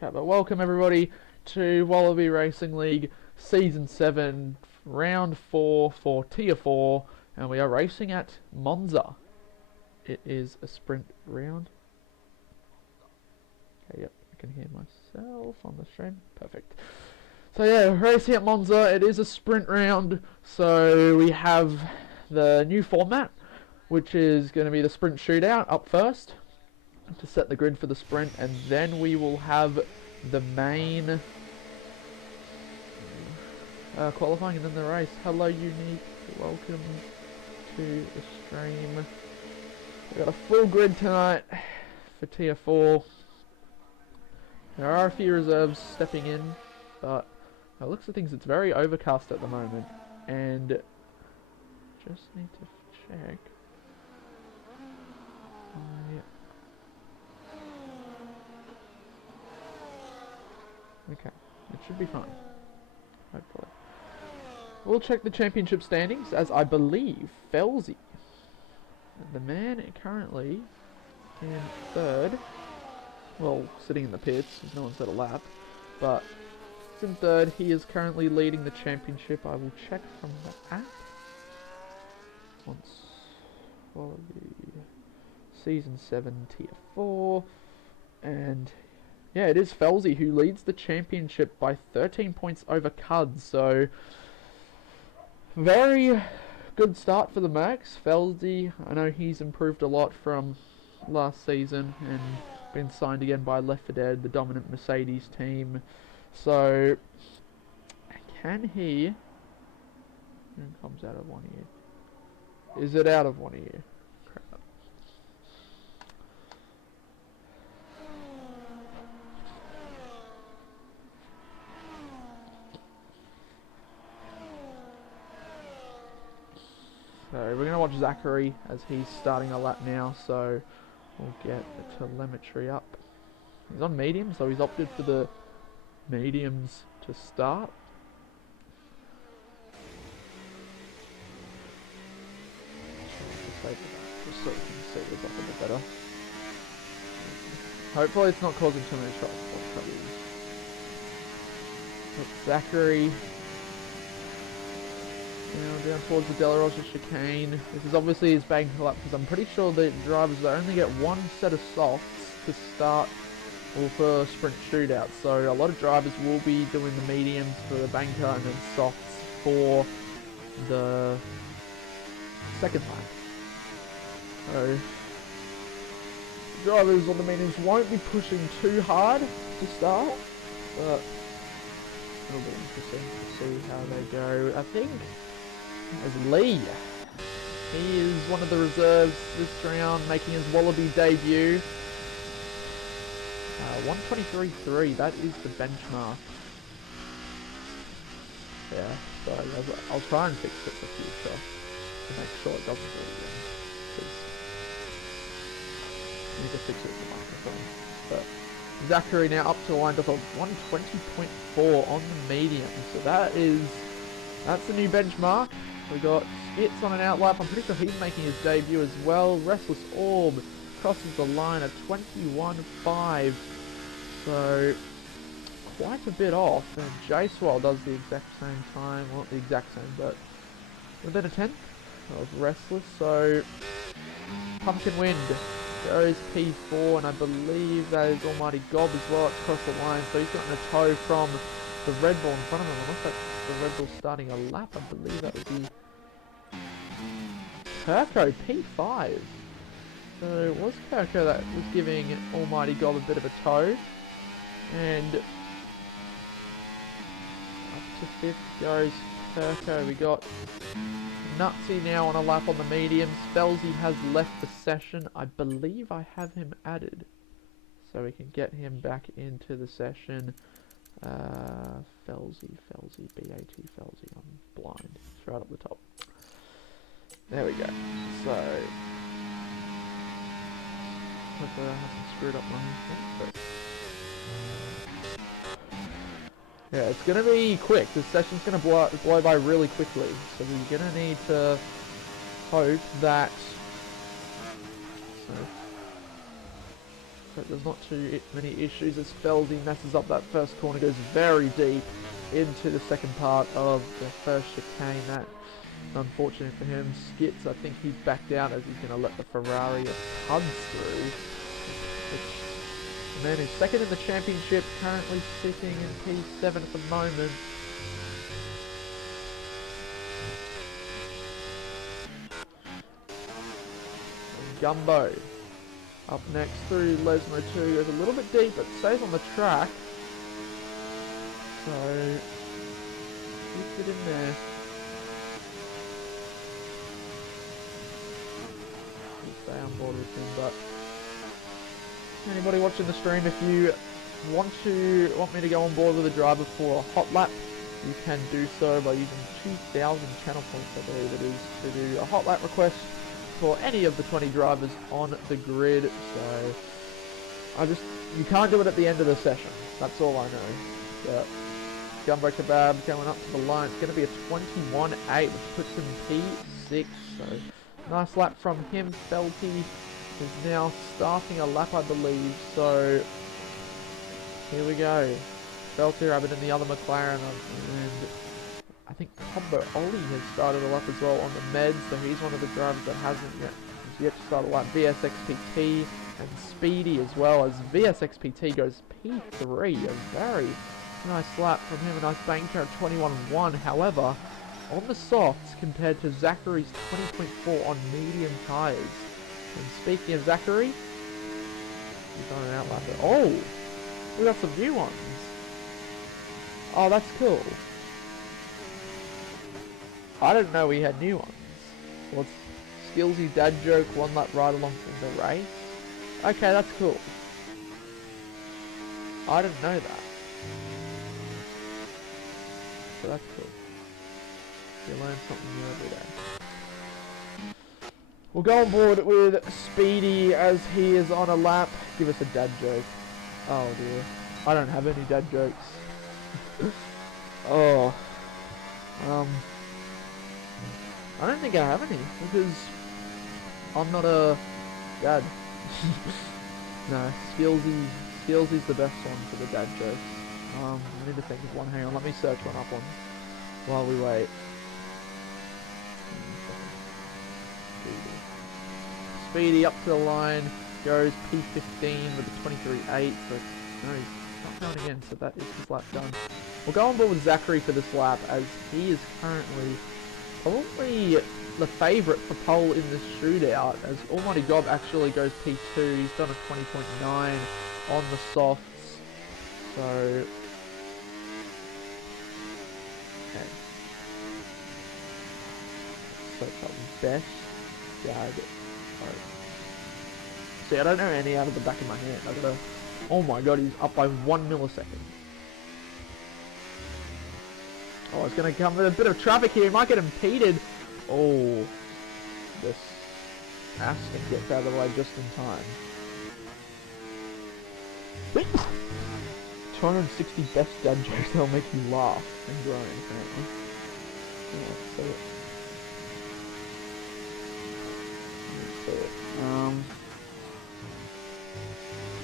chat, but welcome everybody to Wallaby Racing League Season 7, Round 4 for Tier 4, and we are racing at Monza. It is a sprint round. Okay, yep, I can hear myself on the stream. Perfect. So yeah, racing at Monza, it is a sprint round, so we have the new format, which is going to be the sprint shootout up first to set the grid for the sprint, and then we will have the main qualifying and then the race. Hello Unique, welcome to the stream. We've got a full grid tonight for Tier 4. There are a few reserves stepping in, but by the looks of things it's very overcast at the moment, and just need to check. Okay, it should be fine, hopefully. We'll check the championship standings, as I believe Felzy, the man currently in third, well, sitting in the pits, no one's had a lap, but he's in third. He is currently leading the championship. I will check from the app once Wallaby Season 7 Tier 4, and yeah, it is Felzy who leads the championship by 13 points over Cud, so very good start for the Max. Felzy, I know he's improved a lot from last season and been signed again by Left 4 Dead, the dominant Mercedes team. So, can he... comes out of one ear. Is it out of one ear? Crap. So we're going to watch Zachary as he's starting a lap now, so we'll get the telemetry up. He's on medium, so he's opted for the mediums to start. Just so we can see this up a bit better. Hopefully it's not causing too many trouble. It's Zachary now down towards the De La Rosa chicane. This is obviously his bank lap, because I'm pretty sure the drivers only get one set of softs to start or for sprint shootout. So a lot of drivers will be doing the mediums for the banker and then softs for the second lap. So drivers on the mediums won't be pushing too hard to start, but it'll be interesting to see how they go. I think as Lee, he is one of the reserves this round, making his Wallaby debut. 1:23.3, that is the benchmark. Yeah, so I'll try and fix it for future to make sure it doesn't do it again, because I need to fix it with the microphone. But Zachary now up to the line, does a 1:20.4 on the medium, so that's the new benchmark. We got Skits on an outlap. I'm pretty sure he's making his debut as well. Restless Orb crosses the line at 21.5, so quite a bit off. And J-Swell does the exact same time, well, not the exact same, but within a tenth of Restless. So Pumpkin Wind goes P4, and I believe that is Almighty Gob as well across the line, so he's gotten a tow from the Red Bull in front of him. Unless that's the Red Bull starting a lap, I believe that would be Kirko P5. So it was Kirko that was giving Almighty Gob a bit of a tow, and up to fifth goes Kirko. We got Nutsy now on a lap on the mediums. Felzy has left the session. I believe I have him added, so we can get him back into the session. Felzy, B-A-T, Felzy. I'm blind. It's right up the top. There we go. So hopefully I haven't screwed up my thing, but yeah, it's gonna be quick. This session's gonna blow by really quickly, so we're gonna need to hope that so there's not too many issues as Feldy messes up that first corner, goes very deep into the second part of the first chicane. That unfortunate for him. Skits, I think he's backed out as he's going to let the Ferrari of Puds through. The man who's second in the championship, currently sitting in P7 at the moment. And Gumbo up next through Lesmo 2, goes a little bit deep but stays on the track. So, keeps it in there. Stay on board with him, but anybody watching the stream, if you want me to go on board with a driver for a hot lap, you can do so by using 2,000 channel points, I believe it is, to do a hot lap request for any of the 20 drivers on the grid. So you can't do it at the end of the session, that's all I know. But Gumbo Kebab going up to the line, it's going to be a 21.8, which puts him P6, so nice lap from him. Felty is now starting a lap, I believe, so here we go. Felty Rabbit in the other McLaren, and I think Combo Ollie has started a lap as well on the meds, so he's one of the drivers that hasn't yet to start a lap. VSXPT and Speedy as well, as VSXPT goes P3, a very nice lap from him, a nice bank car at 21.1. However, on the softs compared to Zachary's 20.4 on medium tyres. And speaking of Zachary, he's done an outlapper. Oh, we got some new ones. Oh, that's cool. I didn't know we had new ones. Well, it's Skillsy dad joke, one lap ride along from the race. Okay, that's cool. I didn't know that. So that's cool. You learn something new every day. We'll go on board with Speedy as he is on a lap. Give us a dad joke. Oh dear. I don't have any dad jokes. Oh. I don't think I have any, because I'm not a dad. No, Skillsy's the best one for the dad jokes. I need to think of one. Hang on, let me search one up on while we wait. Speedy up to the line, goes P15 with a 23.8, so no, he's not going again, so that is his lap done. We'll go on board with Zachary for this lap, as he is currently probably the favourite for pole in this shootout, as Almighty Gob actually goes P2, he's done a 20.9 on the softs, so okay. Search up best dad. See, I don't know any out of the back of my hand. I gotta. Oh my god, he's up by 1 millisecond. Oh, it's gonna come with a bit of traffic here. He might get impeded. Oh, this Aston gets out of the way just in time. 260 best dad jokes that'll make you laugh and groan, apparently. Yeah, so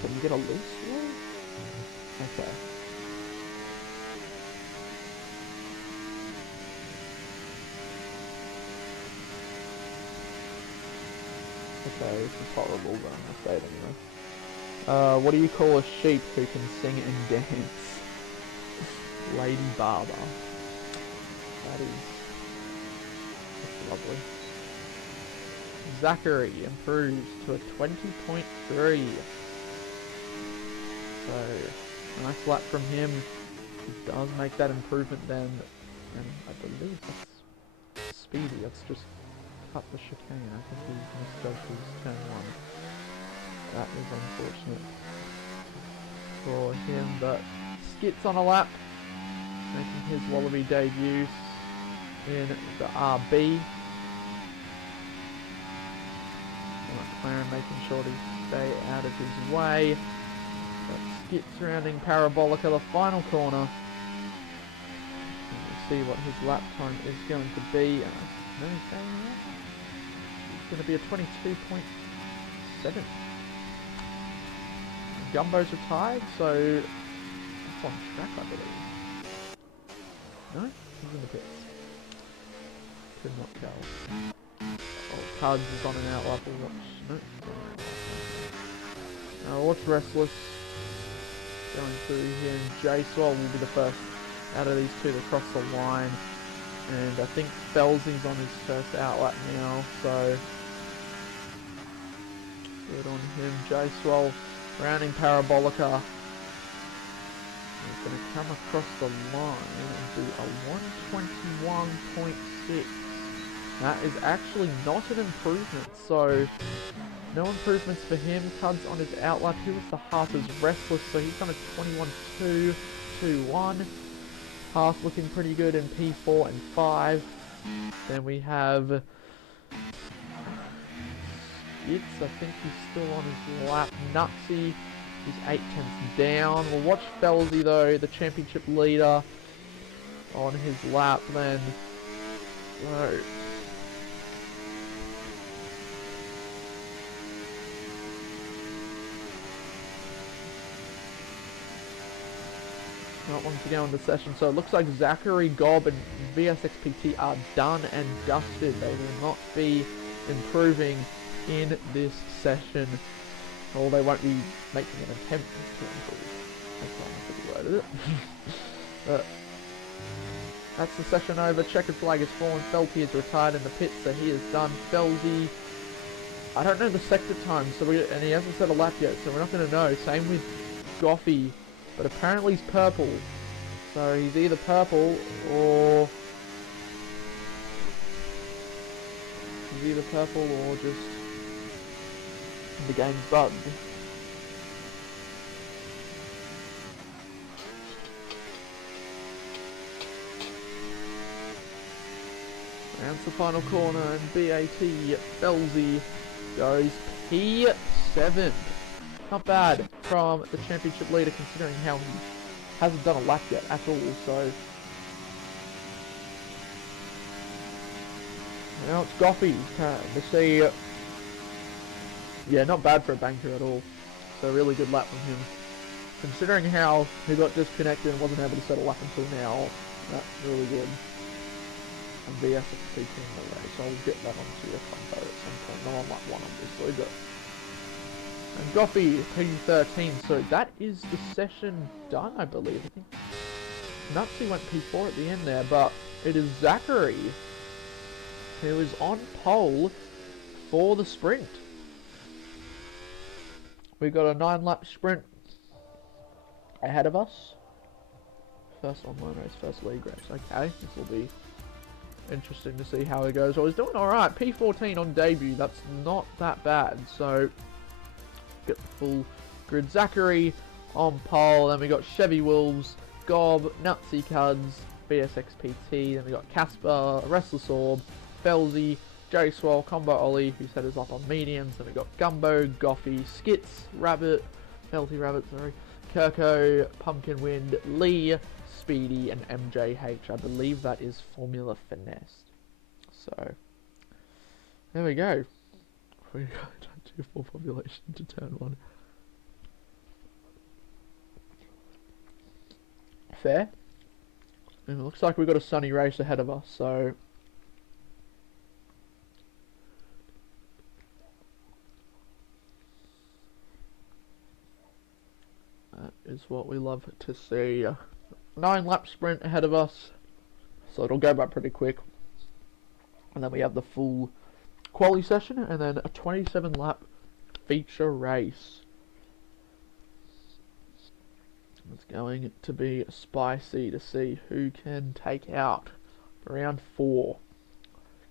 can you get a loose one? Okay. Okay, this is horrible, but I'm gonna say it anyway. What do you call a sheep who can sing and dance? Lady Barber. That's lovely. Zachary improves to a 20.3. So, nice lap from him. He does make that improvement then. And I believe that's Speedy. Let's just cut the chicane. I think he misjudged his turn 1. That is unfortunate for him, but Skits on a lap, making his Wallaby debut in the RB. McLaren making sure to stay out of his way. But Skit surrounding Parabolica, the final corner. And we'll see what his lap time is going to be. No, he's saying that. It's going to be a 22.7. Gumbo's retired, so that's on track, I believe. No? He's in the pits. Could not tell. Oh, Cards is on an outlap. We'll watch. No, he's on an outlap. Now watch Restless going through here, and J Swell will be the first out of these two to cross the line. And I think Felsy's on his first outlap now, so good on him. J Swell rounding Parabolica. He's going to come across the line and do a 121.6. That is actually not an improvement, so no improvements for him. Cuds on his outlap. He was the half as Restless, so he's done a 21.221. Half looking pretty good in P4 and 5. Then we have Skits. I think he's still on his lap. Nutsy. He's 8 tenths down. We'll watch Felsy though, the championship leader, on his lap then. So not long to go in the session, so it looks like Zachary, Gob and VSXPT are done and dusted. They will not be improving in this session, or they won't be making an attempt to improve. That's not a good word, is it? But that's the session over. Checkered flag is fallen. Felty is retired in the pits, so he is done. Felsy, I don't know the sector time, and he hasn't set a lap yet, so we're not going to know. Same with Goffy. But apparently he's purple, so he's either purple or just the game's bugged. Rounds the final corner, and BAT Felsy goes P7. Not bad from the championship leader, considering how he hasn't done a lap yet at all, so now it's Goffy to see. Yeah, not bad for a banker at all, so really good lap from him, considering how he got disconnected and wasn't able to set a lap until now. That's really good. And VSXP in the race, so I'll get that onto your combo at some point, not on lap 1 obviously, but and Goffy, P13, so that is the session done, I believe. I think Nutsy went P4 at the end there, but it is Zachary who is on pole for the sprint. We've got a 9-lap sprint ahead of us. First online race, first league race. Okay, this will be interesting to see how it goes. Well, he's doing alright. P14 on debut, that's not that bad, so get the full grid. Zachary on pole, then we got Chevy Wolves, Gob, Nutsy Cuds, BSXPT, then we got Casper, Restless Orb, Felsy, J Swell, Combo Ollie, who set us up on mediums, then we got Gumbo, Goffy, Skits, Rabbit, Felty Rabbit, sorry, Kirko, Pumpkin Wind, Lee, Speedy, and MJH. I believe that is Formula Finesse. So, there we go. We got to full population to turn 1. Fair. And it looks like we've got a sunny race ahead of us, so that is what we love to see. 9-lap sprint ahead of us, so it'll go by pretty quick. And then we have the full quali session, and then a 27-lap feature race. It's going to be spicy to see who can take out round 4.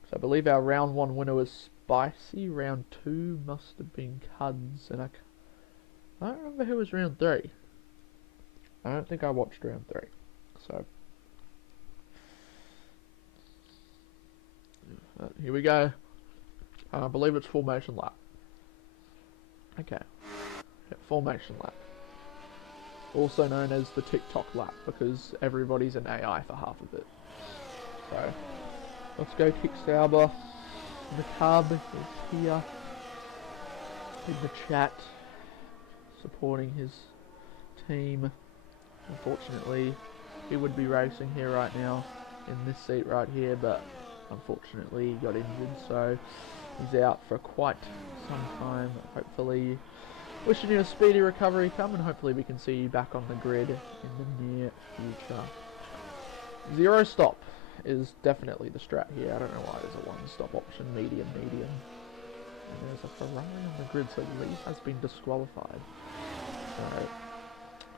So I believe our round 1 winner was Spicy. Round 2 must have been Cuds, and I don't remember who was round 3. I don't think I watched round 3. So here we go. I believe it's formation lap. Okay. Yeah, formation lap. Also known as the TikTok lap, because everybody's an AI for half of it. So, let's go Kick Sauber. The cub is here in the chat. supporting his team. Unfortunately, he would be racing here right now in this seat right here, but unfortunately he got injured, so he's out for quite some time. Hopefully, wishing you a speedy recovery, Come, and hopefully we can see you back on the grid in the near future. Zero stop is definitely the strat here. I don't know why there's a one stop option, medium. And there's a Ferrari on the grid, so Lee has been disqualified. So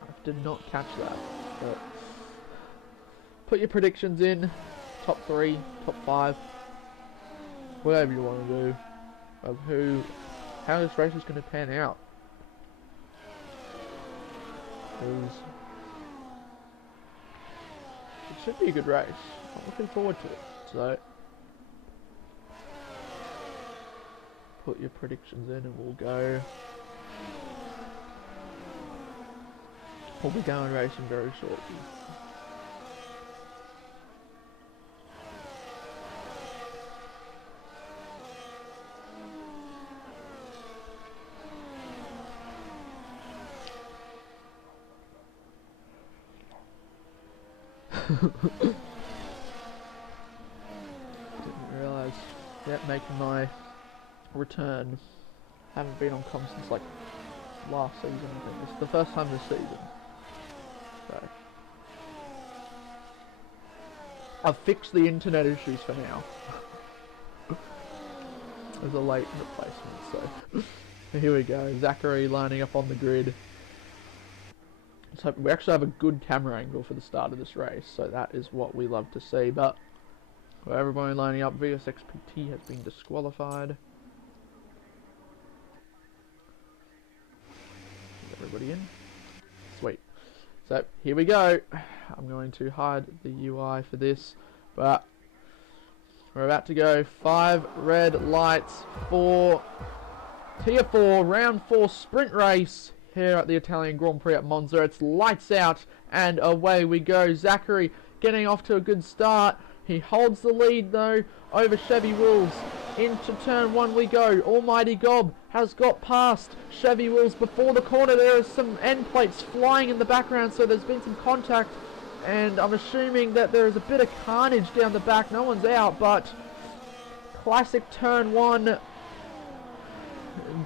I did not catch that, but put your predictions in, top 3, top 5, whatever you want to do, of how this race is going to pan out. Because it should be a good race. I'm looking forward to it. So put your predictions in and we'll go. We'll be going racing very shortly. Didn't realise. Yep, making my return. Haven't been on comm since like last season, I think. It's the first time this season. So I've fixed the internet issues for now. There's a late replacement, so here we go. Zachary lining up on the grid. So we actually have a good camera angle for the start of this race, so that is what we love to see. But everybody lining up, VSXPT has been disqualified. Everybody in. Sweet. So here we go. I'm going to hide the UI for this, but we're about to go. 5 red lights for Tier 4 round 4 sprint race here at the Italian Grand Prix at Monza. It's lights out and away we go. Zachary getting off to a good start. He holds the lead though over Chevy Wills. Into turn 1 we go. Almighty Gob has got past Chevy Wills before the corner. There are some end plates flying in the background, so there's been some contact, and I'm assuming that there is a bit of carnage down the back. No one's out, but classic turn 1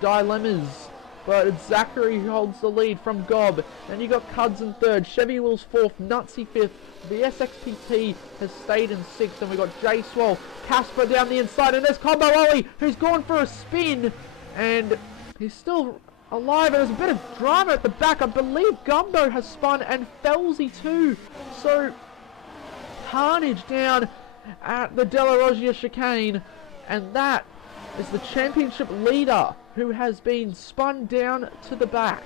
dilemmas. But it's Zachary who holds the lead from Gob. Then you got Cuds in 3rd, Chevy Wills 4th, Nutsy 5th. The SXPT has stayed in 6th, and we got J Swell, Casper down the inside, and there's Combo Ollie who's gone for a spin, and he's still alive. There's a bit of drama at the back. I believe Gumbo has spun, and Felzy too. So carnage down at the Della Roggia chicane, and that is the championship leader who has been spun down to the back.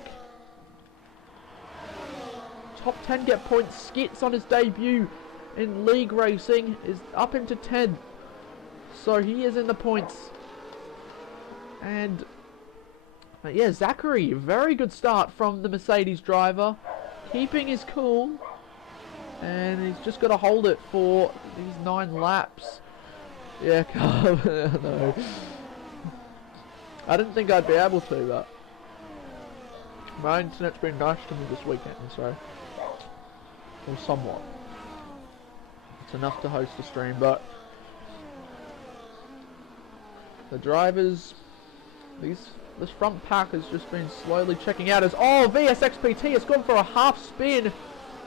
Top 10 get points. Skits on his debut in league racing is up into 10. So he is in the points. And yeah, Zachary, very good start from the Mercedes driver. Keeping his cool. And he's just got to hold it for these 9 laps. Yeah, no. I didn't think I'd be able to, but my internet's been nice to me this weekend, so, or somewhat. It's enough to host a stream, but the drivers, this front pack has just been slowly checking out as, oh, VSXPT has gone for a half spin,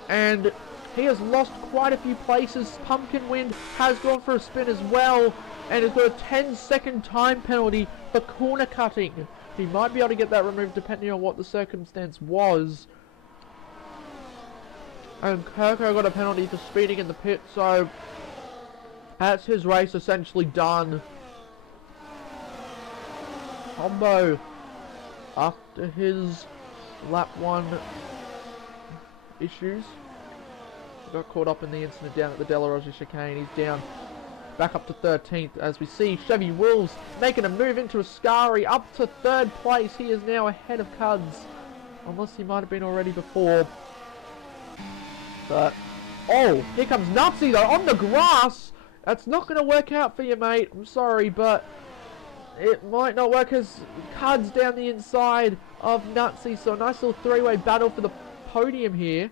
and he has lost quite a few places. Pumpkin Wind has gone for a spin as well, and has got a 10-second time penalty for corner cutting. He might be able to get that removed depending on what the circumstance was. And Kirko got a penalty for speeding in the pit, so that's his race essentially done. Combo, after his lap 1 issues, got caught up in the incident down at the Della Roggia chicane. He's down back up to 13th as we see Chevy Wills making a move into Ascari up to 3rd place. He is now ahead of Cuds, unless he might have been already before. But oh, here comes Nutsy though on the grass. That's not going to work out for you, mate. I'm sorry, but it might not work as Cud's down the inside of Nutsy. So a nice little three-way battle for the podium here.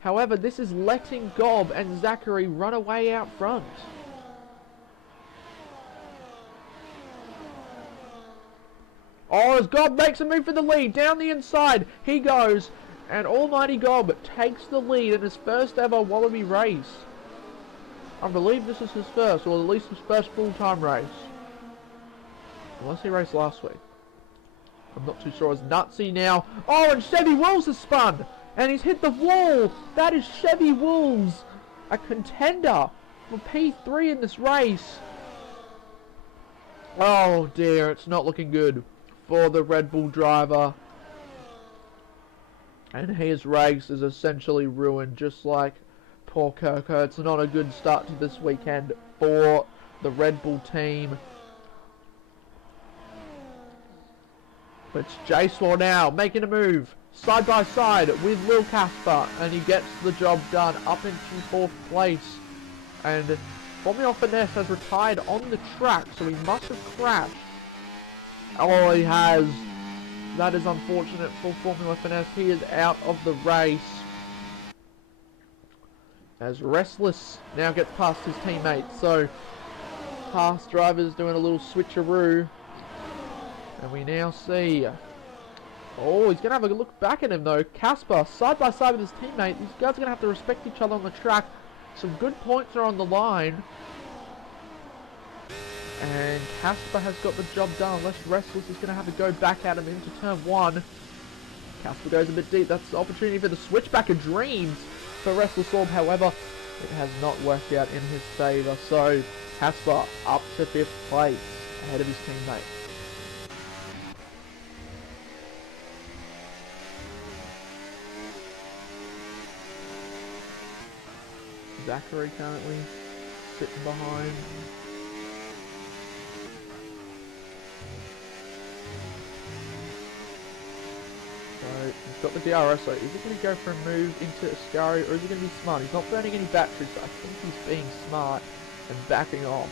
However, this is letting Gob and Zachary run away out front. Oh, as Gob makes a move for the lead, down the inside, he goes, and Almighty Gob takes the lead in his first ever Wallaby race. I believe this is his first, or at least his first full-time race. Unless he raced last week. I'm not too sure. It's Nutsy now. Oh, and Chevy Wolves has spun, and he's hit the wall. That is Chevy Wolves, a contender for P3 in this race. Oh dear, it's not looking good for the Red Bull driver, and his race is essentially ruined, just like poor Coco. It's not a good start to this weekend for the Red Bull team. But it's J-Swore now making a move side by side with Lil Casper, and he gets the job done up into 4th place. And Formula Finesse has retired on the track, so he must have crashed. Oh, he has. That is unfortunate for Formula Finesse. He is out of the race. As Restless now gets past his teammates. So, past drivers doing a little switcheroo. And we now see... Oh, he's going to have a look back at him though. Casper, side by side with his teammate. These guys are going to have to respect each other on the track. Some good points are on the line. And Casper has got the job done, unless Restless is going to have to go back at him into turn 1. Casper goes a bit deep. That's the opportunity for the switchback of dreams for Restless Orb. However, it has not worked out in his favour. So, Casper up to 5th place, ahead of his teammate. Zachary currently sitting behind. So he's got the DRS, so is he going to go for a move into Ascari, or is he going to be smart? He's not burning any batteries, so I think he's being smart and backing off.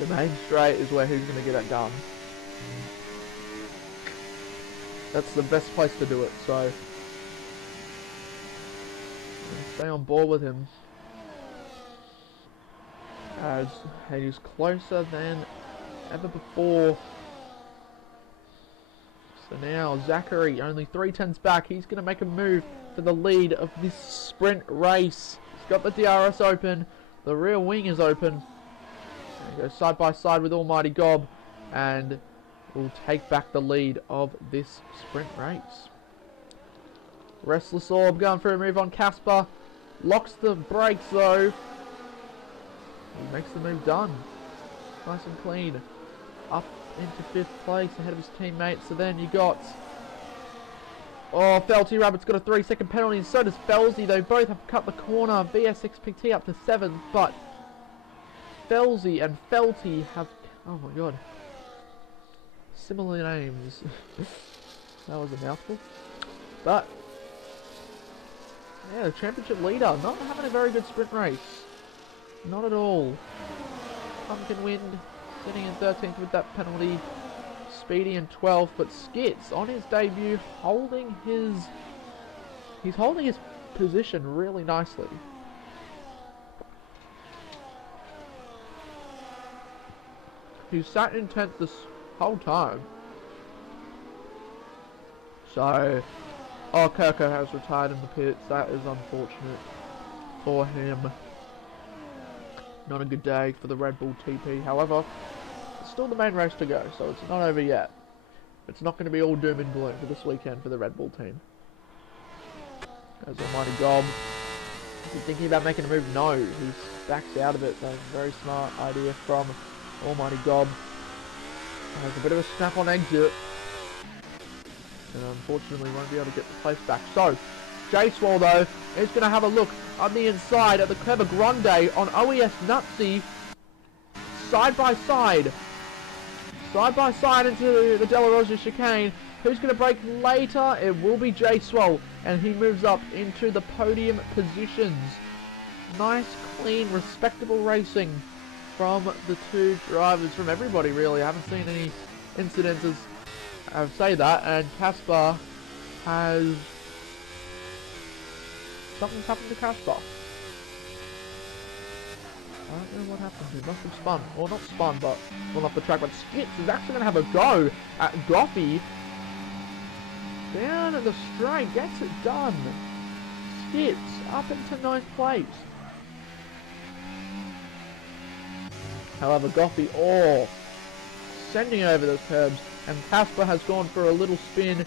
The main straight is where he's going to get it done. That's the best place to do it, so stay on board with him as he's closer than ever before. So now Zachary only 3/10 back. He's going to make a move for the lead of this sprint race. He's got the DRS open, the rear wing is open, and he goes side by side with Almighty Gob and will take back the lead of this sprint race. Restless Orb going for a move on Casper. Locks the brakes though. He makes the move done. Nice and clean. Up into 5th place ahead of his teammates. So then you got... Oh, Felty Rabbit's got a 3-second penalty, and so does Felzy. They both have cut the corner. VSXPT up to 7th, but Felzy and Felty have... Oh my god. Similar names. That was a mouthful. But... yeah, the championship leader not having a very good sprint race. Not at all. Pumpkin Wind sitting in 13th with that penalty. Speedy in 12th, but Skits on his debut holding his... he's holding his position really nicely. He's sat in 10th this whole time. So... oh, Kirko has retired in the pits. That is unfortunate for him. Not a good day for the Red Bull TP. However, it's still the main race to go, so it's not over yet. It's not going to be all doom and gloom for this weekend for the Red Bull team. As Almighty Gob. Is he thinking about making a move? No. He backs out of it. That's a very smart idea from Almighty Gob. Has a bit of a snap on exit. And unfortunately won't be able to get the place back. So, J-Swole though is going to have a look on the inside at the Clever Grande on OES Nutsy. Side by side. Side by side into the De La Rosa chicane. Who's going to break later? It will be J-Swole. And he moves up into the podium positions. Nice, clean, respectable racing from the two drivers, from everybody really. I haven't seen any incidences. I would say that, and Casper has... Something's happened to Casper. I don't know what happened. He must have spun. Or not spun, but gone off the track. But Skits is actually going to have a go at Goffey. Down at the straight. Gets it done. Skits up into 9th place. However, Goffey, sending over those curbs. And Casper has gone for a little spin.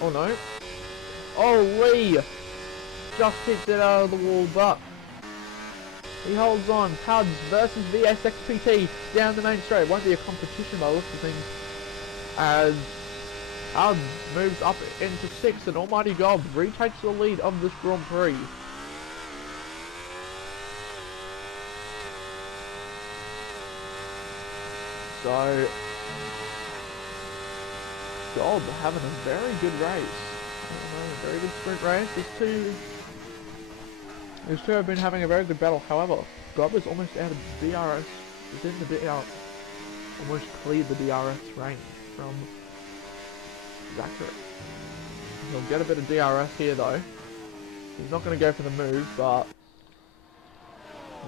Oh no. Oh, Lee just kicked it out of the wall, but he holds on. Puds versus VSXPT down the main straight. Won't be a competition by the looks of things, as Puds moves up into 6th, and Almighty Gob retakes the lead of this Grand Prix. So Gob having a very good race. A very good sprint race. These two have been having a very good battle. However, Gob is almost out of DRS. Is in the DRS. Almost cleared the DRS range from Zachary. He'll get a bit of DRS here though. He's not going to go for the move, but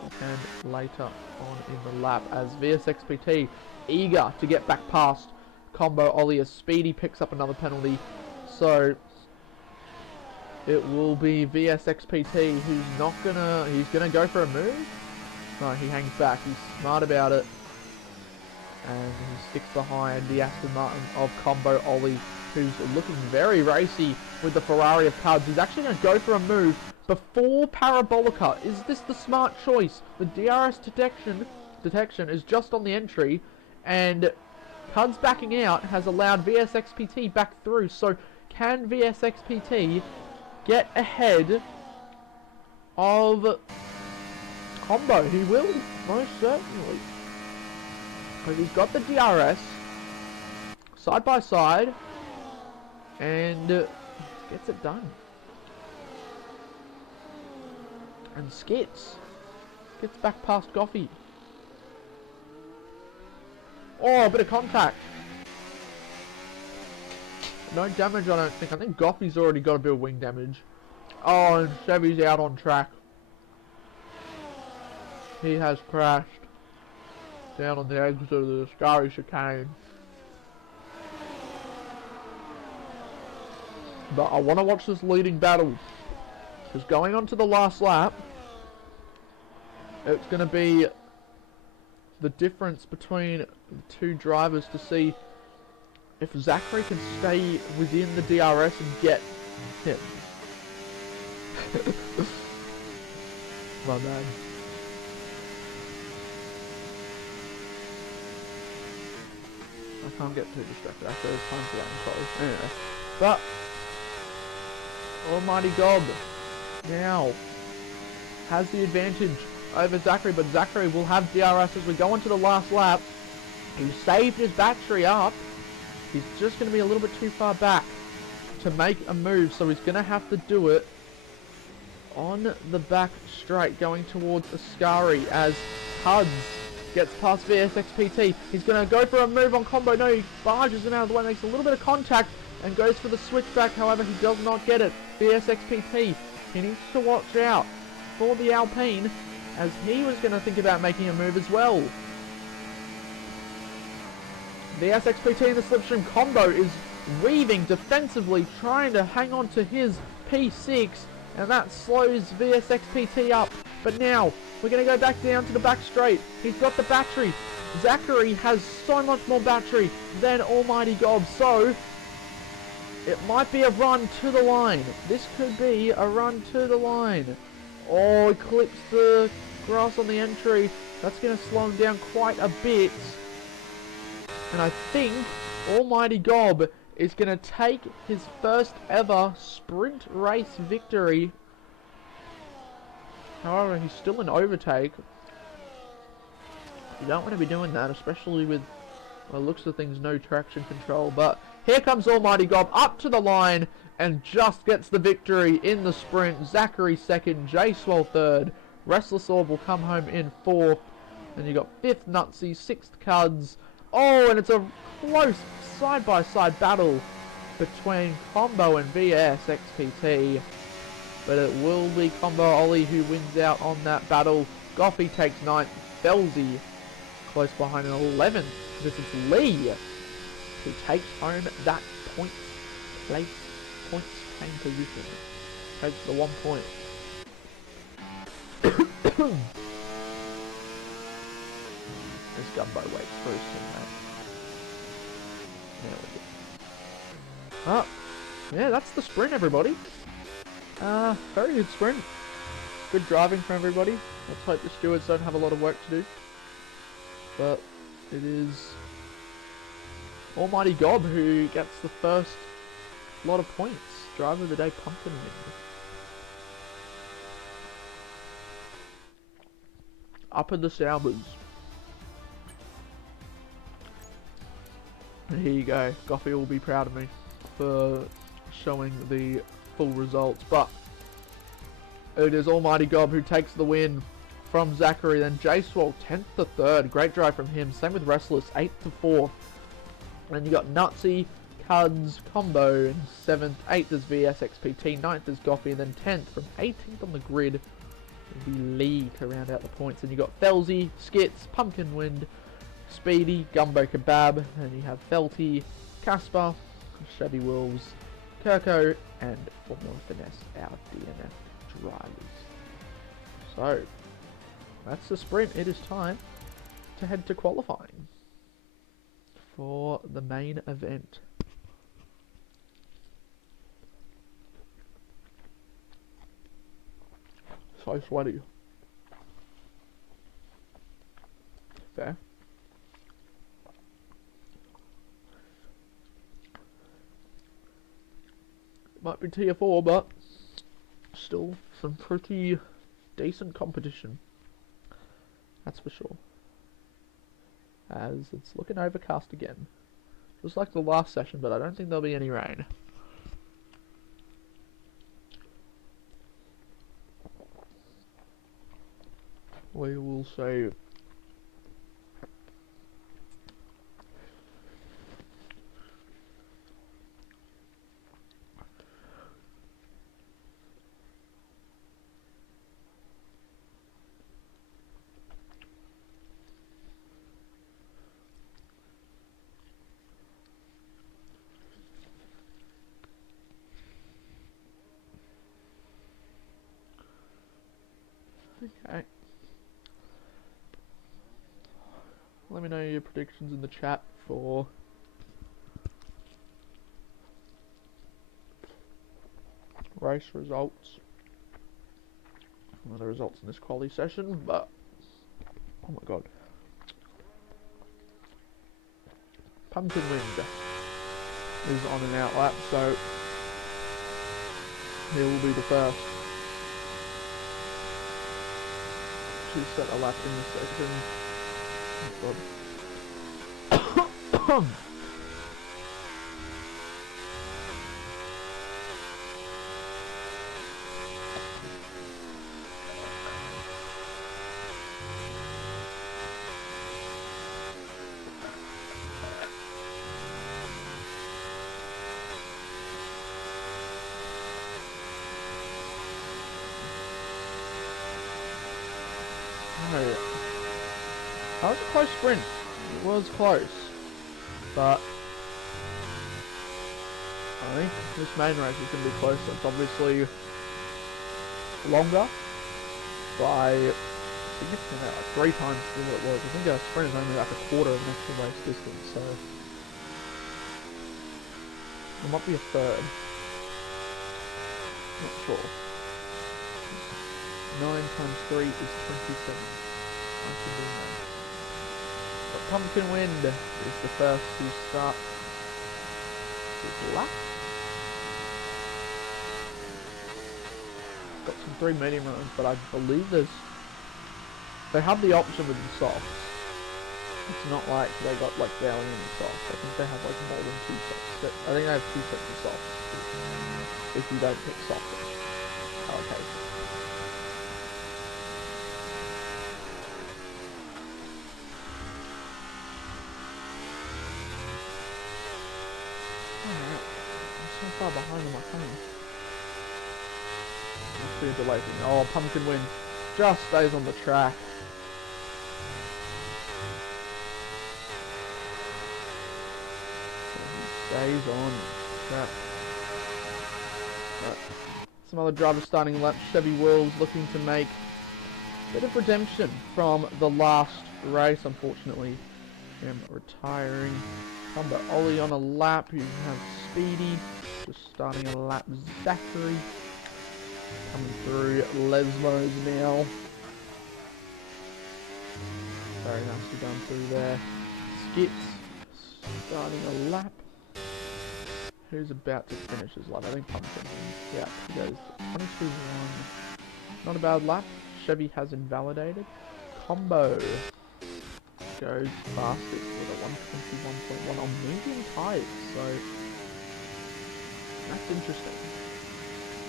he can later on in the lap, as VSXPT eager to get back past Combo Ollie, as Speedy picks up another penalty. So it will be VSXPT who's not gonna... He's gonna go for a move? No, he hangs back. He's smart about it. And he sticks behind the Aston Martin of Combo Ollie, who's looking very racy with the Ferrari of Puds. He's actually going to go for a move before Parabolica. Is this the smart choice? The DRS detection is just on the entry, and Puds backing out has allowed VSXPT back through. So can VSXPT get ahead of Combo? He will, most certainly. Because he's got the DRS side by side and gets it done. And Skits gets back past Goffey. Oh, a bit of contact. No damage, I don't think. I think Goffey's already got a bit of wing damage. Oh, and Chevy's out on track. He has crashed down on the exit of the Ascari chicane. But I want to watch this leading battle, because going on to the last lap, it's going to be the difference between the two drivers to see if Zachary can stay within the DRS and get him. My bad. I can't get too distracted after there's time for that, I'm sorry. Anyway. But Almighty Gob now has the advantage over Zachary, but Zachary will have DRS as we go into the last lap. He saved his battery up. He's just going to be a little bit too far back to make a move, so he's going to have to do it on the back straight going towards Ascari, as Puds gets past VSXPT. He's going to go for a move on Combo. No, he barges him out of the way, makes a little bit of contact and goes for the switchback. However, he does not get it. VSXPT, he needs to watch out for the Alpine, as he was going to think about making a move as well. VSXPT in the slipstream. Combo is weaving defensively, trying to hang on to his P6, and that slows VSXPT up. But now we're going to go back down to the back straight. He's got the battery. Zachary has so much more battery than Almighty Gob, so it might be a run to the line. This could be a run to the line. Oh, he clips the grass on the entry. That's going to slow him down quite a bit. And I think Almighty Gob is going to take his first ever sprint race victory. However, he's still in overtake. You don't want to be doing that, especially with, well, looks of things, no traction control. But here comes Almighty Gob up to the line and just gets the victory in the sprint. Zachary second, J-Swell third, Restless Orb will come home in 4th. Then you got 5th Nutsy, 6th Cuds. Oh, and it's a close side-by-side battle between Combo and VS XPT. But it will be Combo Ollie who wins out on that battle. Goffy takes 9th. Felzy close behind in 11th. This is Lee who takes home that point place, points game position. Takes the 1 point. This Gumbo waits for his teammate. There we go. Oh, yeah, that's the sprint, everybody. Very good sprint. Good driving from everybody. Let's hope the stewards don't have a lot of work to do. But it is Almighty Gob who gets the first lot of points. Driver of the day, Pumpkin Wind. Up in the Soubers. Here you go. Goffy will be proud of me for showing the full results. But it is Almighty Gob who takes the win from Zachary. Then J-Swole 10th to 3rd. Great drive from him. Same with Restless 8th to 4th. And you got Nutsy, Cuds, Combo in 7th. 8th is VS XPT. 9th is Goffy. And then 10th from 18th on the grid will be Lee to round out the points. And you got Felzy, Skits, Pumpkin Wind, Speedy, Gumbo Kebab, and you have Felty, Casper, Chevy Wolves, Kirko, and Formula Finesse, our DNF drivers. So, that's the sprint. It is time to head to qualifying for the main event. So sweaty. Fair. Might be tier 4, but still some pretty decent competition. That's for sure. As it's looking overcast again. Just like the last session, but I don't think there'll be any rain. We will see. Okay. Let me know your predictions in the chat for race results. Not the results in this quali session, but oh my god. Pumpkin Wind is on an out lap, so he will be the first to set a lap in this section. Oh god. That was a close sprint. It was close, but I think this main race is going to be closer. It's obviously longer by a significant amount, like 3 times than what it was. I think our sprint is only like a quarter of an actual race distance, so it might be a third. Not sure. 9 times 3 is 27. I should do that. But Pumpkin Wind is the first to start his lap. Got some 3 medium runs, but I believe they have the option with the softs. It's not like they got like barely any softs. I think they have like more than 2 softs. I think they have 2 sets of softs if you don't pick softs. Okay. How long am I coming? Must be a delay thing. Oh, Pumpkin wins. Just stays on the track. So he stays on track. But some other drivers starting lap. Chevy Wills looking to make a bit of redemption from the last race, unfortunately. Him retiring. Combo Ollie on a lap. You have Speedy just starting a lap. Zachary coming through. Lesmos now. Very nicely done through there. Skits starting a lap. Who's about to finish his lap? I think Pumpkin. Yeah, he goes 22-1. Not a bad lap. Chevy has invalidated. Combo goes fastest with a 121.1 on medium tyres, so that's interesting.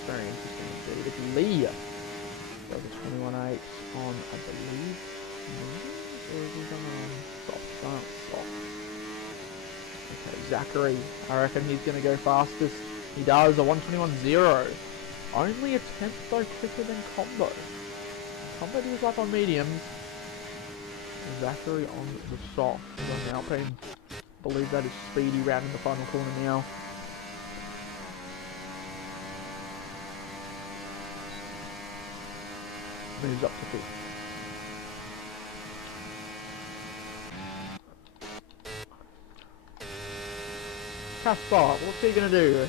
Very interesting indeed. With Lee does a 21.8 on, I believe, medium, or is he done on soft? Soft. Okay, Zachary, I reckon he's going to go fastest. He does a 121.0. Only a tenth though quicker than Combo. Combo did his lap on mediums. Zachary on the soft. He's on Alpine. I believe that is Speedy rounding the final corner now. Moves up to fifth. Caspar, what's he going to do?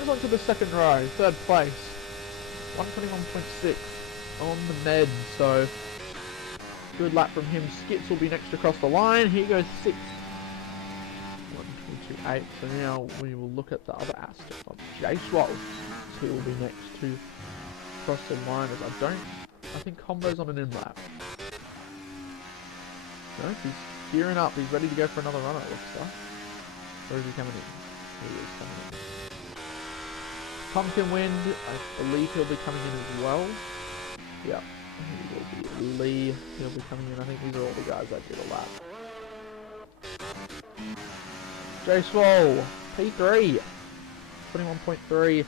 Move on to the second row, third place. 121.6 on the med, so good lap from him. Skits will be next across the line. He goes 6th. 122.8. So now we will look at the other aspect of J Swole. He will be next to cross the line. As I think Combo's on an in lap. No, he's gearing up. He's ready to go for another run, it looks like. Where is he coming in? He is coming in. Pumpkin Wind, I believe he'll be coming in as well. Yeah, he will be. Lee, he'll be coming in. I think these are all the guys that did a lap. J Swole, P3, 21.3.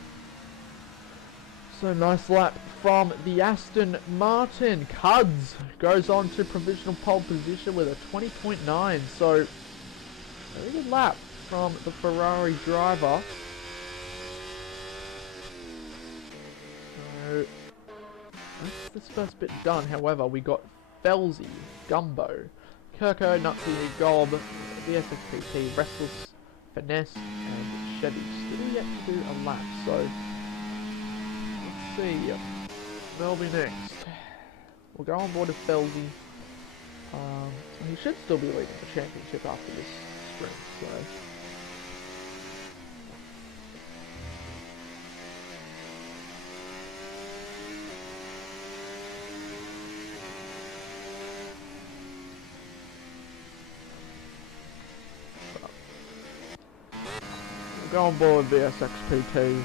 So nice lap from the Aston Martin. Cuds goes on to provisional pole position with a 20.9. So very good lap from the Ferrari driver. So that's this first bit done. However, we got Felzy, Gumbo, Kirko, Nutsy, Gob, VSXPT, Restless, Finesse, and Chevy. Still yet to do a lap. So let's see. They'll be next. We'll go on board with Felzy. He should still be leading the championship after this sprint. So. Go on board VSXPT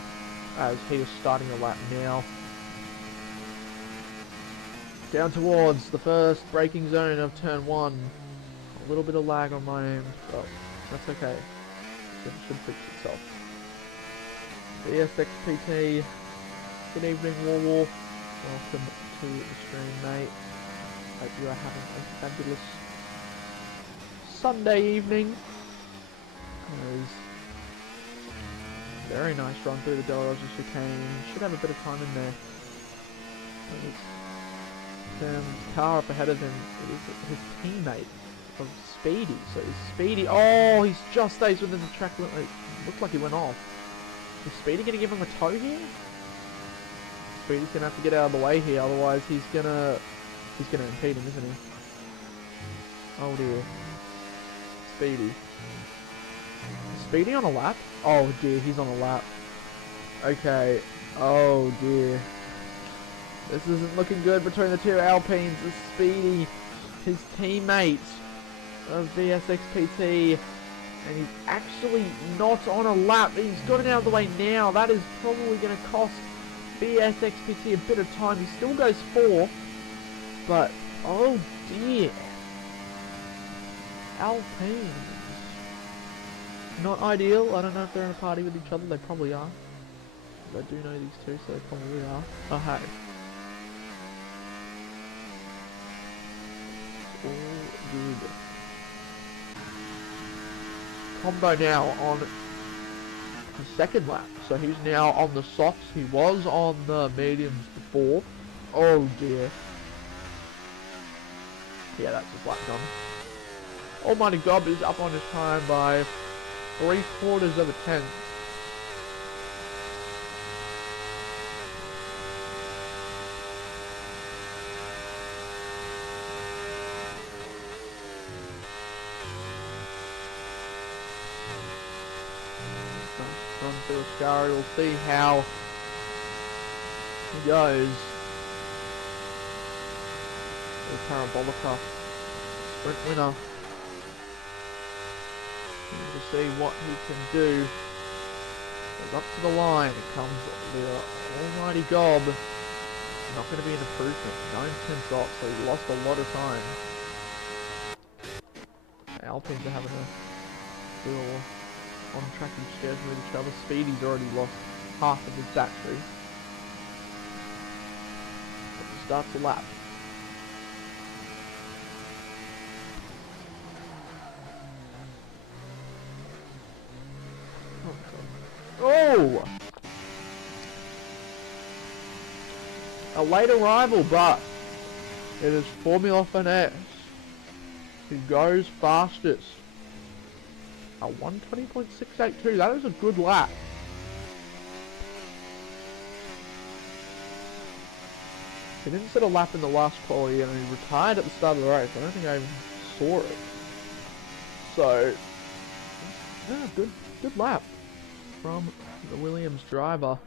as he is starting a lap now. Down towards the first braking zone of turn 1. A little bit of lag on my end, but that's okay. It should fix itself. VSXPT, good evening War. Welcome to the stream, mate. Hope you are having a fabulous Sunday evening. Very nice run through the Del Rosa chicane. Should have a bit of time in there. Car up ahead of him. It is his teammate of Speedy. So Speedy. Oh, he's just stays within the track limit. It looked like he went off. Is Speedy going to give him a tow here? Speedy's going to have to get out of the way here. Otherwise, he's gonna impede him, isn't he? Oh dear. Speedy. Speedy on a lap? Oh dear, he's on a lap. Okay. Oh dear. This isn't looking good between the two Alpines. The Speedy, his teammate of VSXPT, and he's actually not on a lap. He's got it out of the way now. That is probably going to cost VSXPT a bit of time. He still goes 4, but oh dear. Alpine. Not ideal. I don't know if they're in a party with each other. They probably are. I do know these two, so they probably are. Oh, hey. All good. Combo now on the second lap. So he's now on the softs. He was on the mediums before. Oh dear. Yeah, that's his lap done. Almighty Gob is up on his time by 3/4 of a tenth. Run through Ascari, we'll see how he goes. The Parabolica sprint winner. To see what he can do. Goes up to the line. It comes the Almighty Gob. Not going to be an improvement. 9/10 off, so he lost a lot of time. Alpines are having a little on-track exchange with each other. Speedy's already lost half of his battery. But he starts the lap. Oh! A late arrival, but it is Formula Finesse who goes fastest. A 1:20.682. That is a good lap. He didn't set a lap in the last quali and he retired at the start of the race. I don't think I even saw it. So, yeah, good lap from the Williams driver.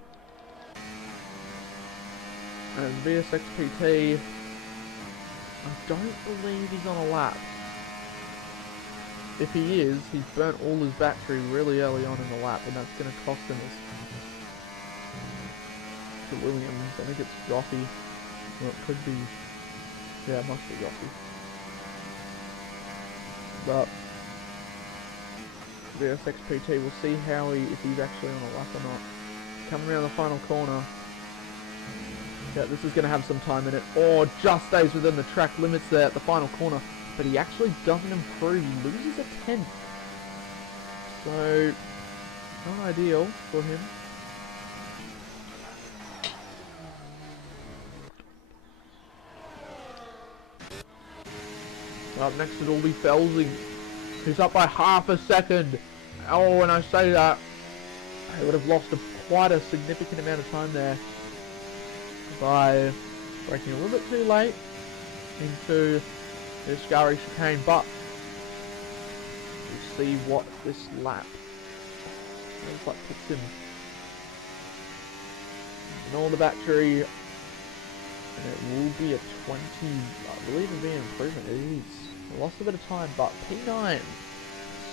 And VSXPT, I don't believe he's on a lap. If he is, he's burnt all his battery really early on in the lap, and that's going to cost him to Williams. I think it's Goffey. Well, it could be, yeah, it must be Goffey. But VSXPT, we'll see how if he's actually on a lap or not. Coming around the final corner. Yeah, this is going to have some time in it. Or just stays within the track limits there at the final corner. But he actually doesn't improve. He loses a tenth. So, not ideal for him. Up next it'll be Felsing. He's up by half a second. Oh, when I say that, he would have lost quite a significant amount of time there by braking a little bit too late into the Ascari chicane, but we'll see what this lap looks like puts him. And all the battery, and it will be a 20, I believe it'll be an improvement. It is. I lost a bit of time, but P9,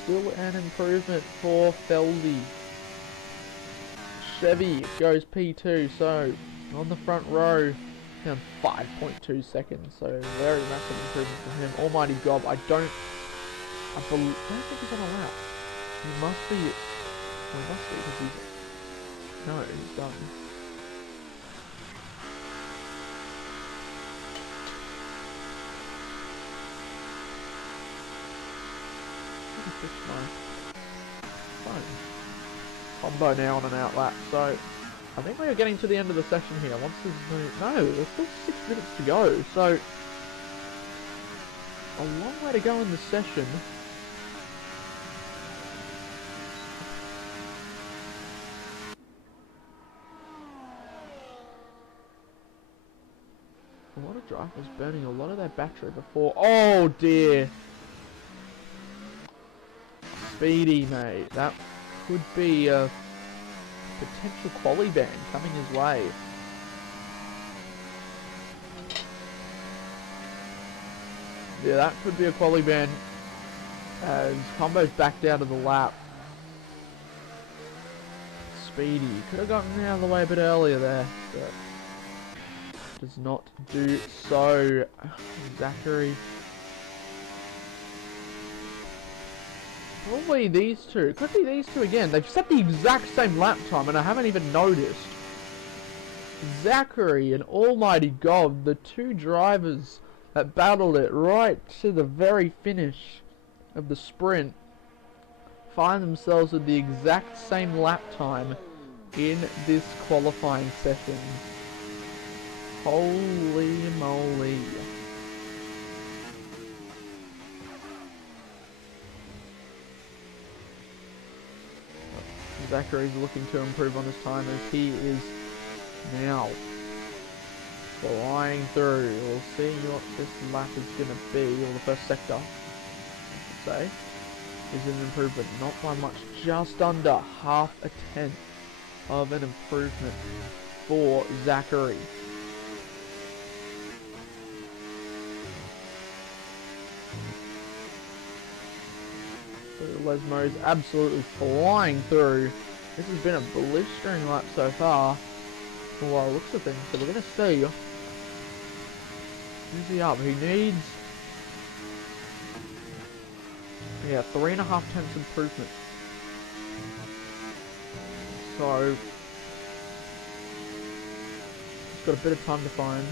still an improvement for Feldy. Chevy goes P2, so on the front row, down 5.2 seconds, so very massive improvement for him. Almighty Gob, I don't think he's on a lap. He must be, well, he must be, because he's, no, he's done. Combo now on an out lap, so I think we are getting to the end of the session here. Once there's still 6 minutes to go, so a long way to go in the session. A lot of drivers burning a lot of their battery before. Oh dear. Speedy, mate. That could be a potential quali ban coming his way. Yeah, that could be a quali ban as Combo's backed out of the lap. Speedy could have gotten out of the way a bit earlier there, but does not do so. Zachary. Probably these two. It could be these two again. They've set the exact same lap time and I haven't even noticed. Zachary and Almighty God, the two drivers that battled it right to the very finish of the sprint, find themselves with the exact same lap time in this qualifying session. Holy moly. Zachary's looking to improve on his time as he is now flying through. We'll see what this lap is going to be, or the first sector, I should say, is an improvement, not by much, just under half a tenth of an improvement for Zachary. So Lesmo is absolutely flying through. This has been a blistering lap so far, from what it looks of things, so we're going to see. Who's he up? He needs, yeah, 3.5 tenths improvement. So he's got a bit of time to find.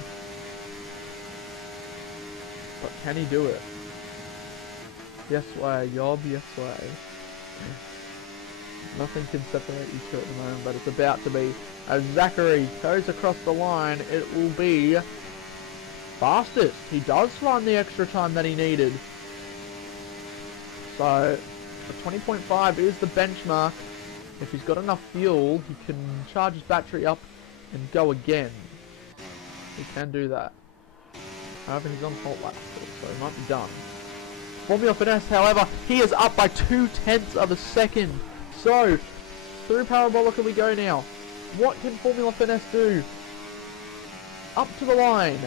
But can he do it? Yes way, Yob, yes way. Nothing can separate you two at the moment, but it's about to be. As Zachary goes across the line, it will be fastest. He does run the extra time that he needed. So, a 20.5 is the benchmark. If he's got enough fuel, he can charge his battery up and go again. He can do that. However, he's on hot lap still, so he might be done. Formula Finesse, however, he is up by 0.2 of a second. So, through Parabolica we go now. What can Formula Finesse do? Up to the line.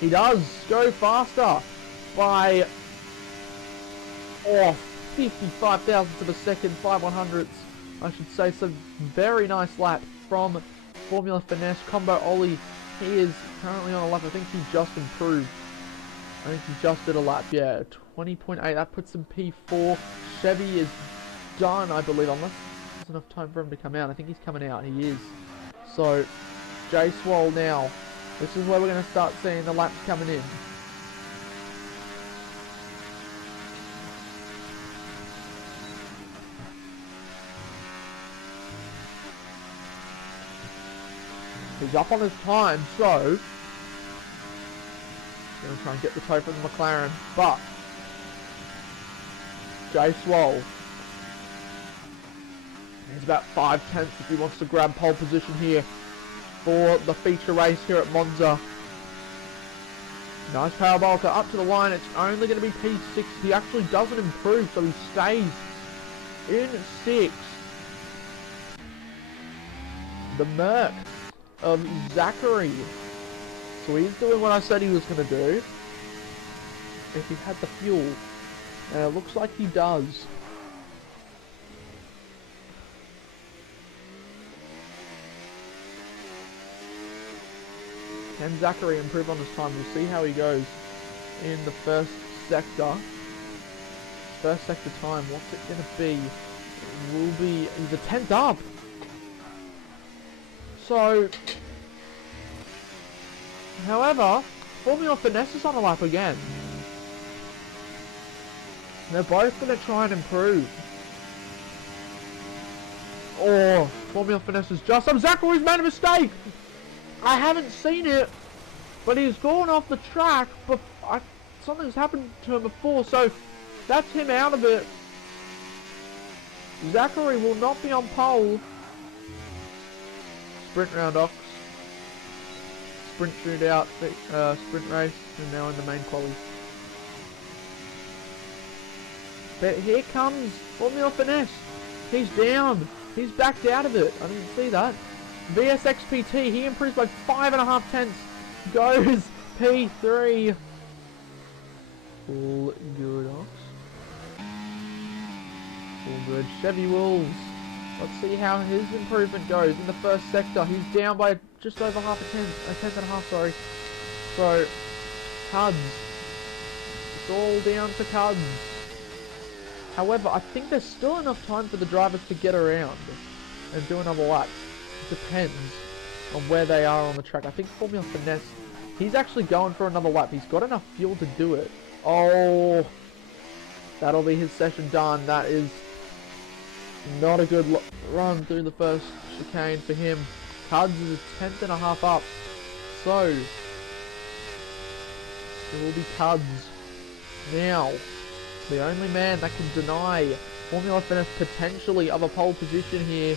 He does go faster by 55 thousandths of a second, 5/100ths, I should say. So, very nice lap from Formula Finesse. Combo Ollie, he is currently on a lap. I think he just improved. I think he just did a lap, yeah, 20.8, that puts him P4. Chevy is done, I believe, unless there's enough time for him to come out. I think he's coming out, he is. So, J Swole now. This is where we're going to start seeing the laps coming in. He's up on his time, so going to try and get the toe from the McLaren, but Jay Swole needs about 5/10 if he wants to grab pole position here for the feature race here at Monza. Nice Parabolica up to the line. It's only going to be P6. He actually doesn't improve, so he stays in 6th. The Merc of Zachary. So he's doing what I said he was going to do. If he had the fuel. And it looks like he does. Can Zachary improve on his time? We'll see how he goes in the first sector. First sector time, what's it going to be? It will be the 10th up. So, however, Formula Finesse is on a lap again. They're both going to try and improve. Oh, Formula Finesse is just up. Zachary's made a mistake. I haven't seen it, but he's gone off the track. But something's happened to him before, so that's him out of it. Zachary will not be on pole. Sprint round off. Sprint shootout, sprint race, and now in the main quali. But here comes Formula Finesse. He's down. He's backed out of it. I didn't see that. VSXPT, he improves by 5.5 tenths. Goes P3. All good, Ox. All good. Chevy Wolves. Let's see how his improvement goes in the first sector. He's down by just over half a tenth. A tenth and a half, sorry. So, Huds It's all down to Cuds. However, I think there's still enough time for the drivers to get around and do another lap. It depends on where they are on the track. I think Formula Finesse, he's actually going for another lap. He's got enough fuel to do it. Oh, that'll be his session done. That is not a good run through the first chicane for him. Cuds is a 10th.5 up. So, it will be Cuds now. The only man that can deny Formula Finesse potentially of a pole position here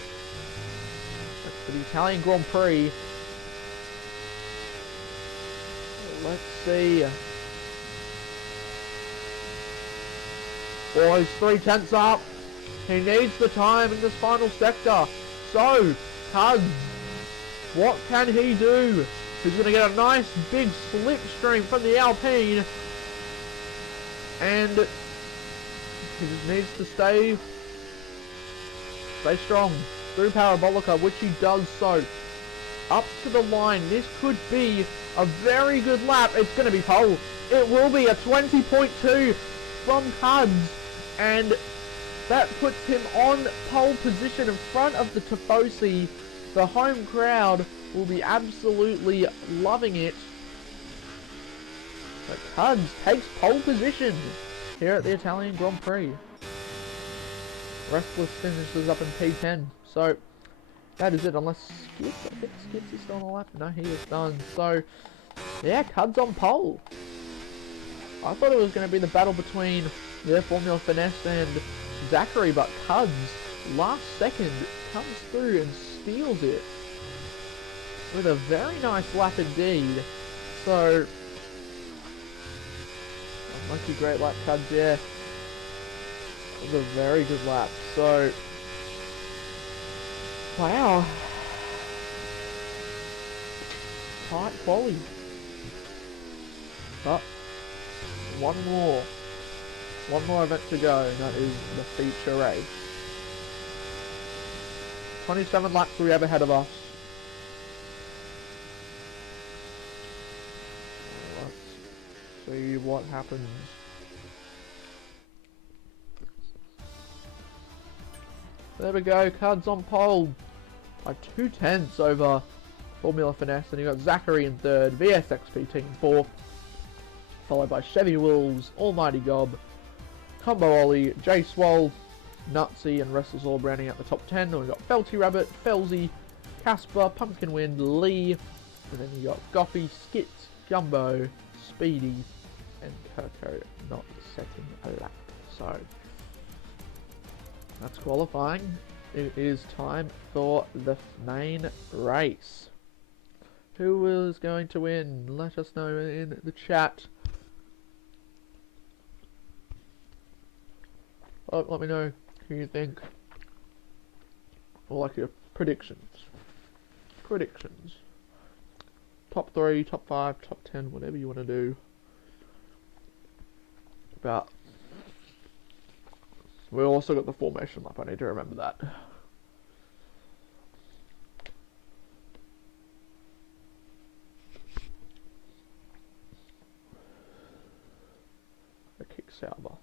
for the Italian Grand Prix. Let's see. Oh, he's 3/10 up. He needs the time in this final sector. So, Cuds, what can he do? He's going to get a nice big slipstream from the Alpine. And he just needs to stay strong through Parabolica, which he does so. Up to the line. This could be a very good lap. It's going to be pole. It will be a 20.2 from Cuds. And that puts him on pole position in front of the Tifosi. The home crowd will be absolutely loving it. But Cuds takes pole position here at the Italian Grand Prix. Restless finishes up in P10. So, that is it. Unless Skips, I think Skips is still on the lap. No, he is done. So, yeah, Cuds on pole. I thought it was going to be the battle between their Formula Finesse and Zachary, but Cuds, last second, comes through and steals it with a very nice lap indeed. So, monkey great lap, Cuds, yeah. It was a very good lap. So, wow. Tight quality. But, one more event to go, and that is the feature race. 27 laps we have ahead of us. Let's see what happens. There we go, Cuds on pole by 2/10 over Formula Finesse, and you got Zachary in third, VSXP team fourth, followed by Chevy Wolves, Almighty Gob, Combo Ollie, J Swole, Nutsy, and Restless all rounding out the top 10. Then we've got Felty Rabbit, Felzy, Casper, Pumpkin Wind, Lee, and then you got Goffy, Skit, Gumbo, Speedy, and Kirko not setting a lap. So, that's qualifying. It is time for the main race. Who is going to win? Let us know in the chat. Let me know who you think. Or like your predictions. Top 3, top 5, top 10, whatever you want to do. But we also got the formation lap. I need to remember that. A kick Sauber.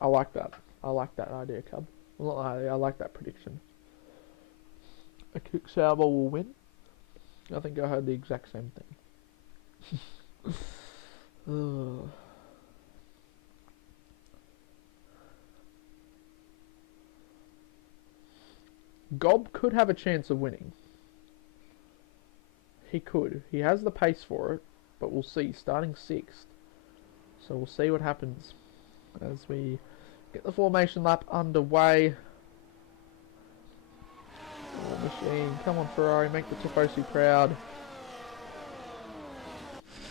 I like that. I like that idea, Cub. Well, not idea, I like that prediction. A kick Sauber will win. I think I heard the exact same thing. Gob could have a chance of winning. He could. He has the pace for it, but we'll see. Starting 6th. So we'll see what happens as we get the formation lap underway. Oh, machine. Come on, Ferrari. Make the Tifosi proud.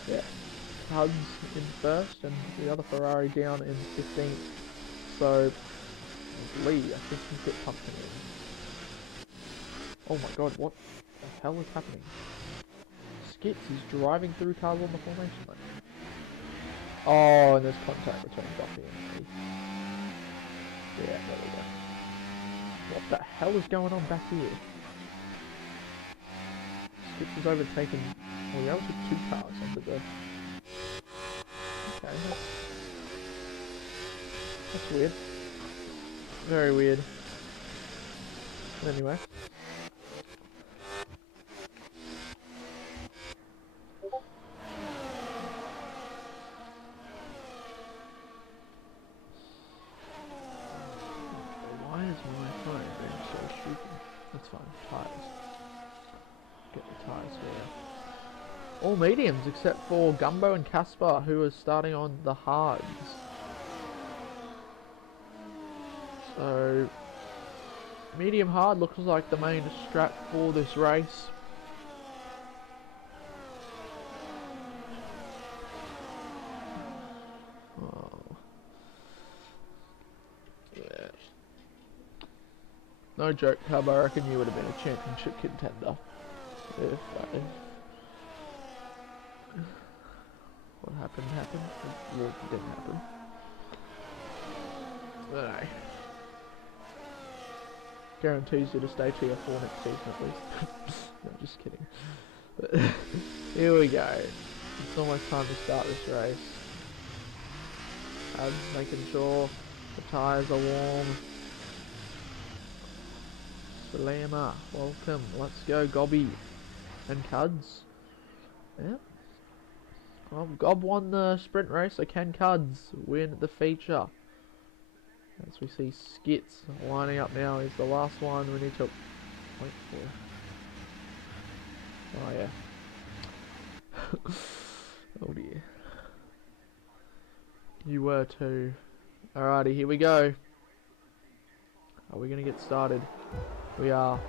Yeah. Cuds in first and the other Ferrari down in 15th. So, Lee, I think he's got Pumpkin in. Oh my god, what the hell is happening? Skits is driving through cars on the formation lane. Oh, and there's contact between Duffy and me. Yeah, there we go. What the hell is going on back here? Skits is overtaken. Well, we took 2 cars onto the... Okay, that's weird. Very weird. Anyway. Why is my phone being so stupid? That's fine. Tires. Get the tires here. All mediums except for Gumbo and Caspar, who are starting on the hards. So, medium hard looks like the main strat for this race. Oh. Yeah. No joke, Cub, I reckon you would have been a championship contender. If what happened happened. Well, it didn't happen. But no. Guarantees you to stay to your 4 next season at least. No, just kidding. But here we go. It's almost time to start this race. Making sure the tyres are warm. Salama, welcome. Let's go, Gobby and Cuds. Yep. Well, Gob won the sprint race, so can Cuds win the feature? As we see Skits lining up now, is the last one we need to wait for. Oh yeah. Oh dear. You were too. Alrighty, here we go. Are we gonna get started? We are.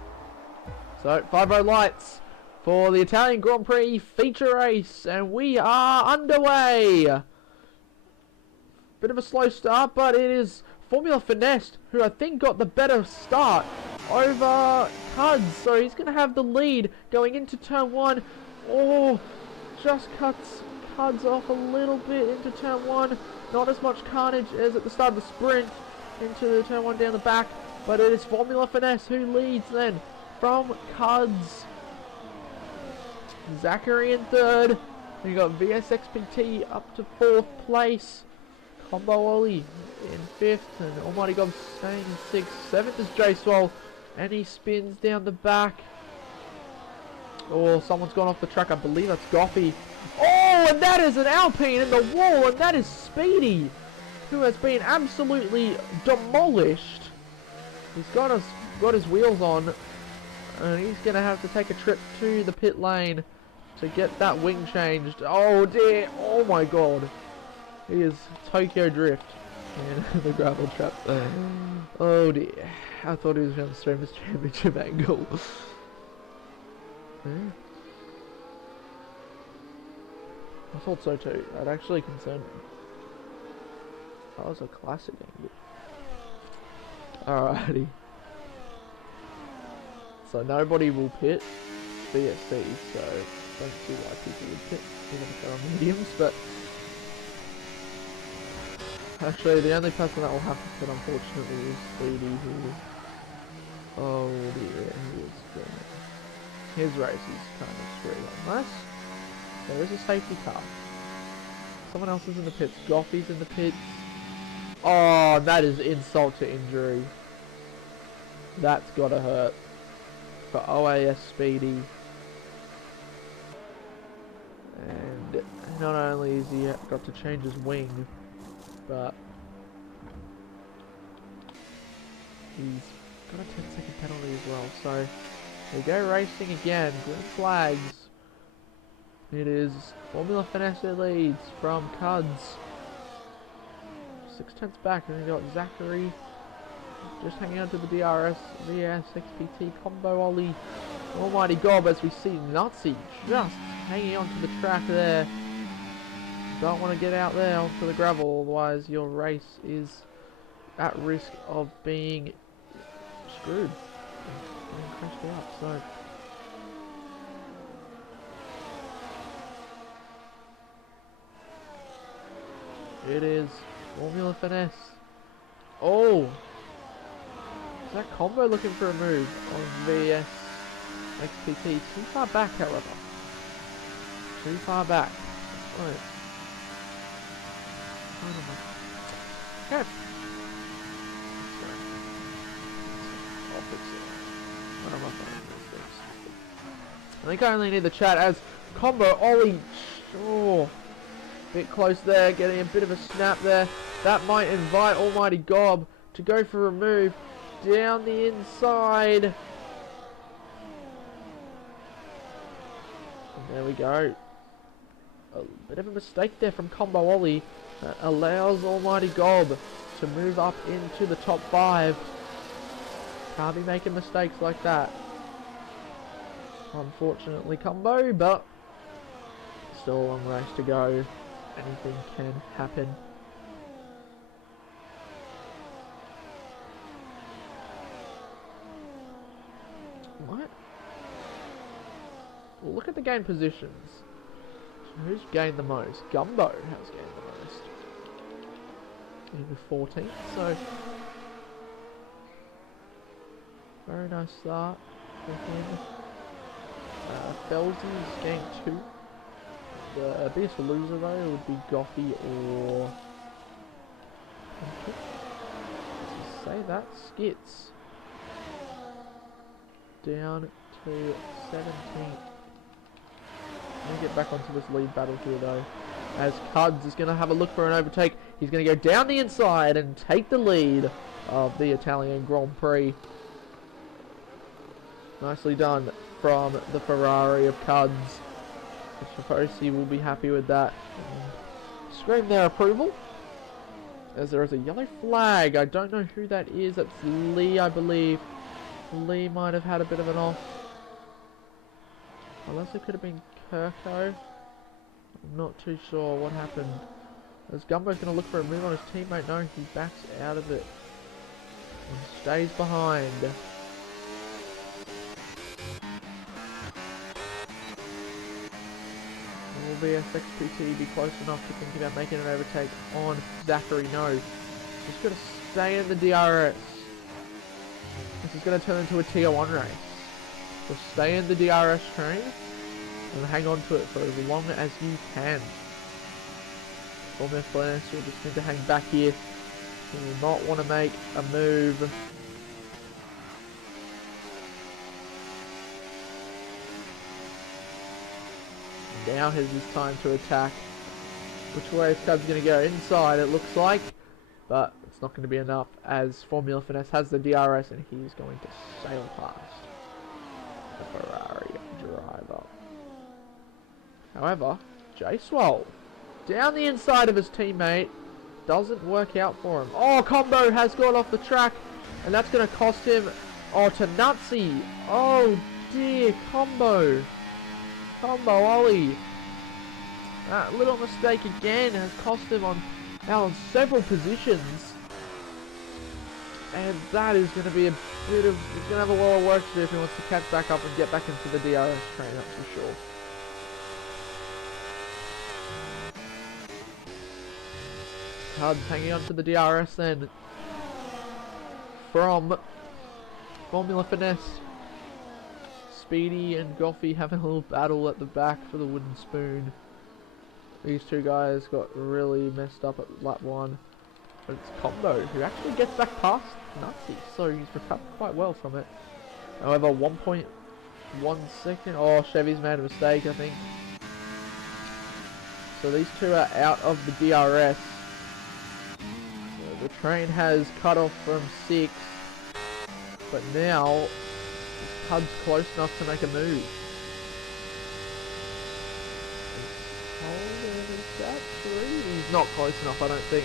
So, 5-row lights for the Italian Grand Prix feature race, and we are underway. Bit of a slow start, but it is Formula Finesse, who I think got the better start over Cuds. So he's going to have the lead going into turn 1. Oh, just cuts Cuds off a little bit into turn 1. Not as much carnage as at the start of the sprint into the turn 1 down the back. But it is Formula Finesse who leads then from Cuds. Zachary in 3rd. You got VSXPT up to 4th place. Combo Ollie in 5th, and Almighty God staying in 6th. 7th is J Swole, and he spins down the back. Oh, someone's gone off the track. I believe that's Goffy. Oh, and that is an Alpine in the wall, and that is Speedy, who has been absolutely demolished. He's got his wheels on, and he's going to have to take a trip to the pit lane to get that wing changed. Oh dear, oh my God. He is Tokyo Drift in the gravel trap. Oh dear. I thought he was going to stream his championship angle. Yeah. I thought so too. That actually concerned me. That was a classic angle. Alrighty. So nobody will pit BSC, so don't see why people would pit even if they're on mediums, but actually, the only person that will have to pit, unfortunately, is 3D, who... Oh dear, he is going... His race is kind of screwed unless there is a safety car. Someone else is in the pits. Goffy's in the pits. Oh, that is insult to injury. That's gotta hurt. For OAS Speedy. And not only is he got to change his wing, but he's got a 10-second penalty as well. So we go racing again. Green flags. It is Formula Finesse leads from Cuds. 6/10 back, and we got Zachary just hanging on to the DRS, VSXPT combo Ollie. Almighty God, as we see Nazi just hanging onto the track there. Don't want to get out there onto the gravel, otherwise your race is at risk of being screwed and crashed out. So it is Formula Finesse. Oh, is that combo looking for a move on VS XPT? Too far back, however. Too far back. Right. Okay. I'll fix it. Why am I finding these things? I think I only need the chat as combo Ollie. Oh, bit close there, getting a bit of a snap there. That might invite Almighty Gob to go for a move down the inside. And there we go. A bit of a mistake there from Combo Ollie that allows Almighty Gob to move up into the top 5. Can't be making mistakes like that. Unfortunately, Combo, but still a long race to go. Anything can happen. What? Well, look at the game positions. Who's gained the most? Gumbo has gained the most. He's 14th, so very nice start for him. Felsy's gained 2. The biggest loser though would be Goffy or say that Skits down to 17th. Let me get back onto this lead battle here though, as Cuds is going to have a look for an overtake. He's going to go down the inside and take the lead of the Italian Grand Prix. Nicely done from the Ferrari of Cuds. I suppose he will be happy with that. Scream their approval, as there is a yellow flag. I don't know who that is. That's Lee, I believe. Lee might have had a bit of an off. Unless it could have been Kirko. I'm not too sure what happened. As Gumbo's going to look for a move on his teammate. No, he backs out of it and stays behind. Will VSXPT be close enough to think about making an overtake on Zachary? No. He's going to stay in the DRS. This is going to turn into a tier 1 race. So stay in the DRS train and hang on to it for as long as you can. Formula Flash, you'll just need to hang back here. You will not want to make a move. Now is his time to attack. Which way is Cubs going to go? Inside, it looks like. But it's not going to be enough, as Formula Finesse has the DRS and he's going to sail past the Ferrari driver. However, J-Swole, down the inside of his teammate, doesn't work out for him. Oh, Combo has gone off the track, and that's going to cost him, oh, to Nazi. Oh dear, Combo Ollie. That little mistake again has cost him out on several positions. And that is going to be a bit of, he's going to have a lot of work to do if he wants to catch back up and get back into the DRS train, that's for sure. Cubs hanging on to the DRS then from Formula Finesse. Speedy and Goffy having a little battle at the back for the wooden spoon. These two guys got really messed up at lap 1. But it's Combo who actually gets back past Nazi, so he's recovered quite well from it. However, 1.1 second. Oh, Chevy's made a mistake, I think. So these two are out of the DRS. So the train has cut off from 6, but now Cubs close enough to make a move. Is that 3? He's not close enough, I don't think.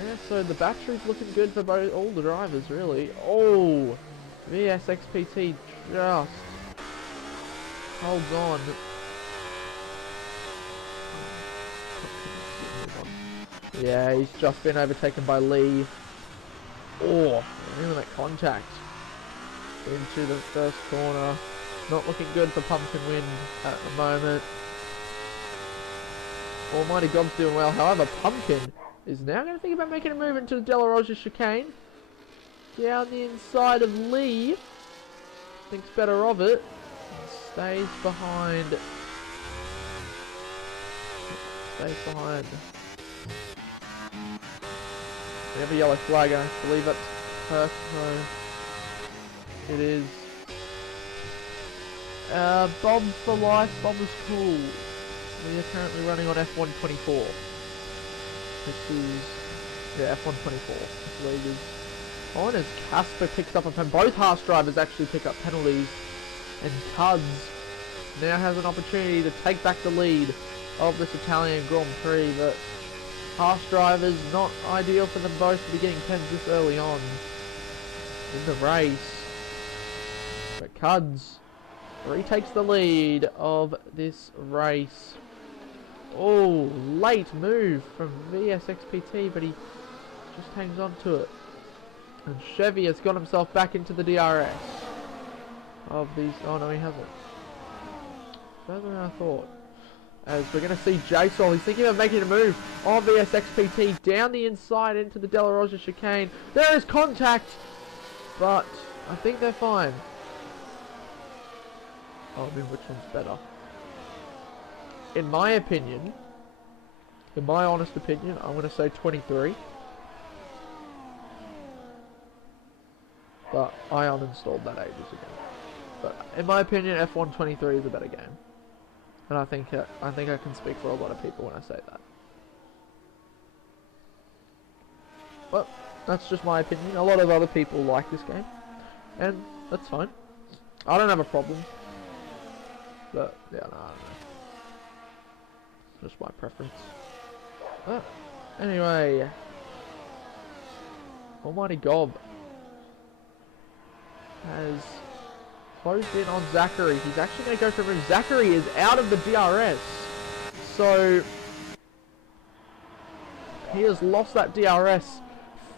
Yeah, so the battery's looking good for all the drivers, really. Oh, VSXPT just holds on. Yeah, he's just been overtaken by Lee. Oh, really make contact into the first corner. Not looking good for Pumpkin Wind at the moment. Almighty God's doing well. However, Pumpkin is now going to think about making a move into the De La Roja chicane. Down the inside of Lee. Thinks better of it. And stays behind stays behind. We have a yellow flag, I believe that's Perth, no. It is. Bob for life, Bob is cool. We are currently running on F124. This is, yeah, F124. This league is on as Casper picks up a pen. Both Haas drivers actually pick up penalties. And Cuds now has an opportunity to take back the lead of this Italian Grand Prix, but Haas drivers, not ideal for them both to be getting pens this early on in the race. But Cuds retakes the lead of this race. Oh, late move from VSXPT, but he just hangs on to it. And Chevy has got himself back into the DRS of these. Oh no, he hasn't. Better than I thought. As we're going to see J-Sol, he's thinking of making a move on VSXPT down the inside into the De La Rosa chicane. There is contact, but I think they're fine. Oh, I mean, which one's better? In my opinion, in my honest opinion, I'm going to say 23. But I uninstalled that ages ago. But in my opinion, F1 23 is a better game. And I think I can speak for a lot of people when I say that. But that's just my opinion. A lot of other people like this game, and that's fine. I don't have a problem. But yeah, no, I don't know. Just my preference. But anyway, Almighty Gob has closed in on Zachary. He's actually going to go for a move. Zachary is out of the DRS. So he has lost that DRS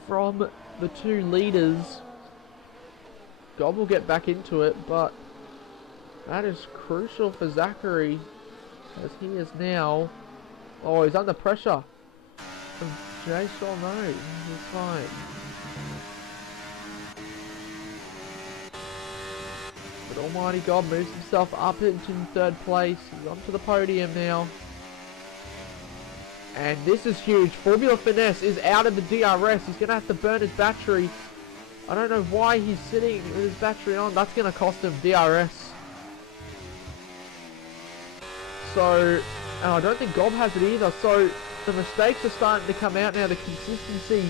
from the two leaders. Gob will get back into it, but that is crucial for Zachary, as he is now... Oh, he's under pressure from J-Sol. No, he's fine. But Almighty God moves himself up into third place. He's onto the podium now. And this is huge. Formula Finesse is out of the DRS. He's going to have to burn his battery. I don't know why he's sitting with his battery on. That's going to cost him DRS. So, and I don't think Gob has it either. So, the mistakes are starting to come out now. The consistency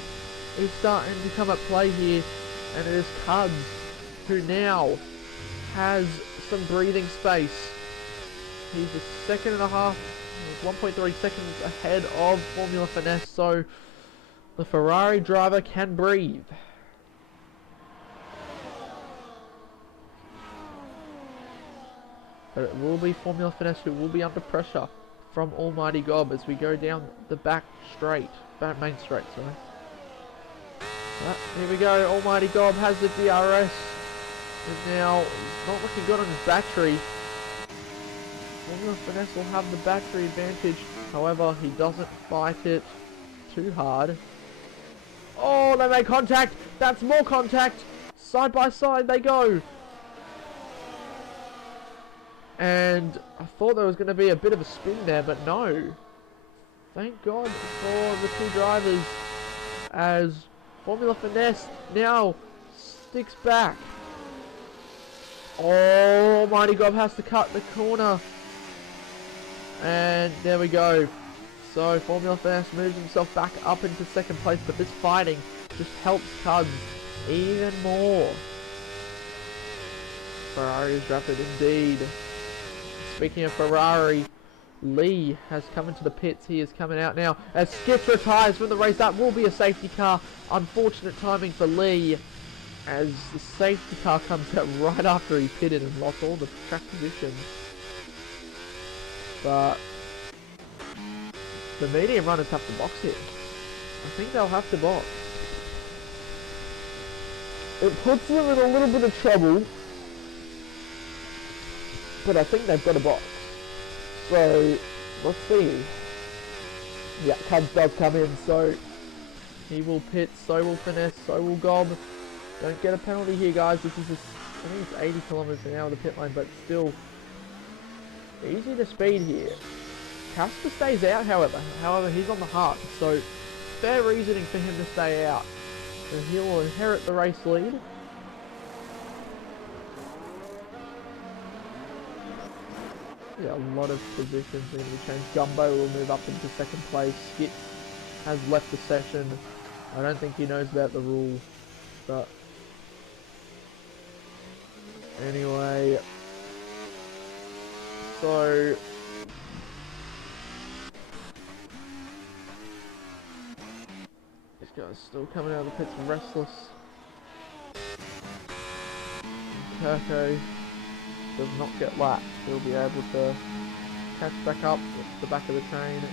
is starting to come at play here. And it is Cuds who now has some breathing space. He's a second and a half, 1.3 seconds ahead of Formula Finesse. So, the Ferrari driver can breathe. But it will be Formula Finesse who will be under pressure from Almighty Gob as we go down the back main straight, sorry. But here we go, Almighty Gob has the DRS. And now, he's not looking good on his battery. Formula Finesse will have the battery advantage. However, he doesn't fight it too hard. Oh, they make contact. That's more contact. Side by side they go. And I thought there was going to be a bit of a spin there, but no. Thank God for the two drivers, as Formula Finesse now sticks back. Oh, Almighty God has to cut the corner. And there we go. So Formula Finesse moves himself back up into second place, but this fighting just helps Cuds even more. Ferrari is rapid indeed. Speaking of Ferrari, Lee has come into the pits. He is coming out now as Skitz retires from the race. That will be a safety car. Unfortunate timing for Lee, as the safety car comes out right after he pitted and lost all the track positions. But the medium runners have to box here. I think they'll have to box. It puts them in a little bit of trouble, but I think they've got a box. So, let's see. Yeah, Cuds does come in, so he will pit, so will Finesse, so will Gob. Don't get a penalty here, guys. This is just, I think it's 80 kilometers an hour the pit lane, but still easy to speed here. Casper stays out, however. He's on the hard, so fair reasoning for him to stay out. So he'll inherit the race lead. Yeah, a lot of positions are going to be changed. Gumbo will move up into second place. Skit has left the session. I don't think he knows about the rules, but anyway. So this guy's still coming out of the pits restless. Kirko does not get lapped. He'll be able to catch back up at the back of the train, and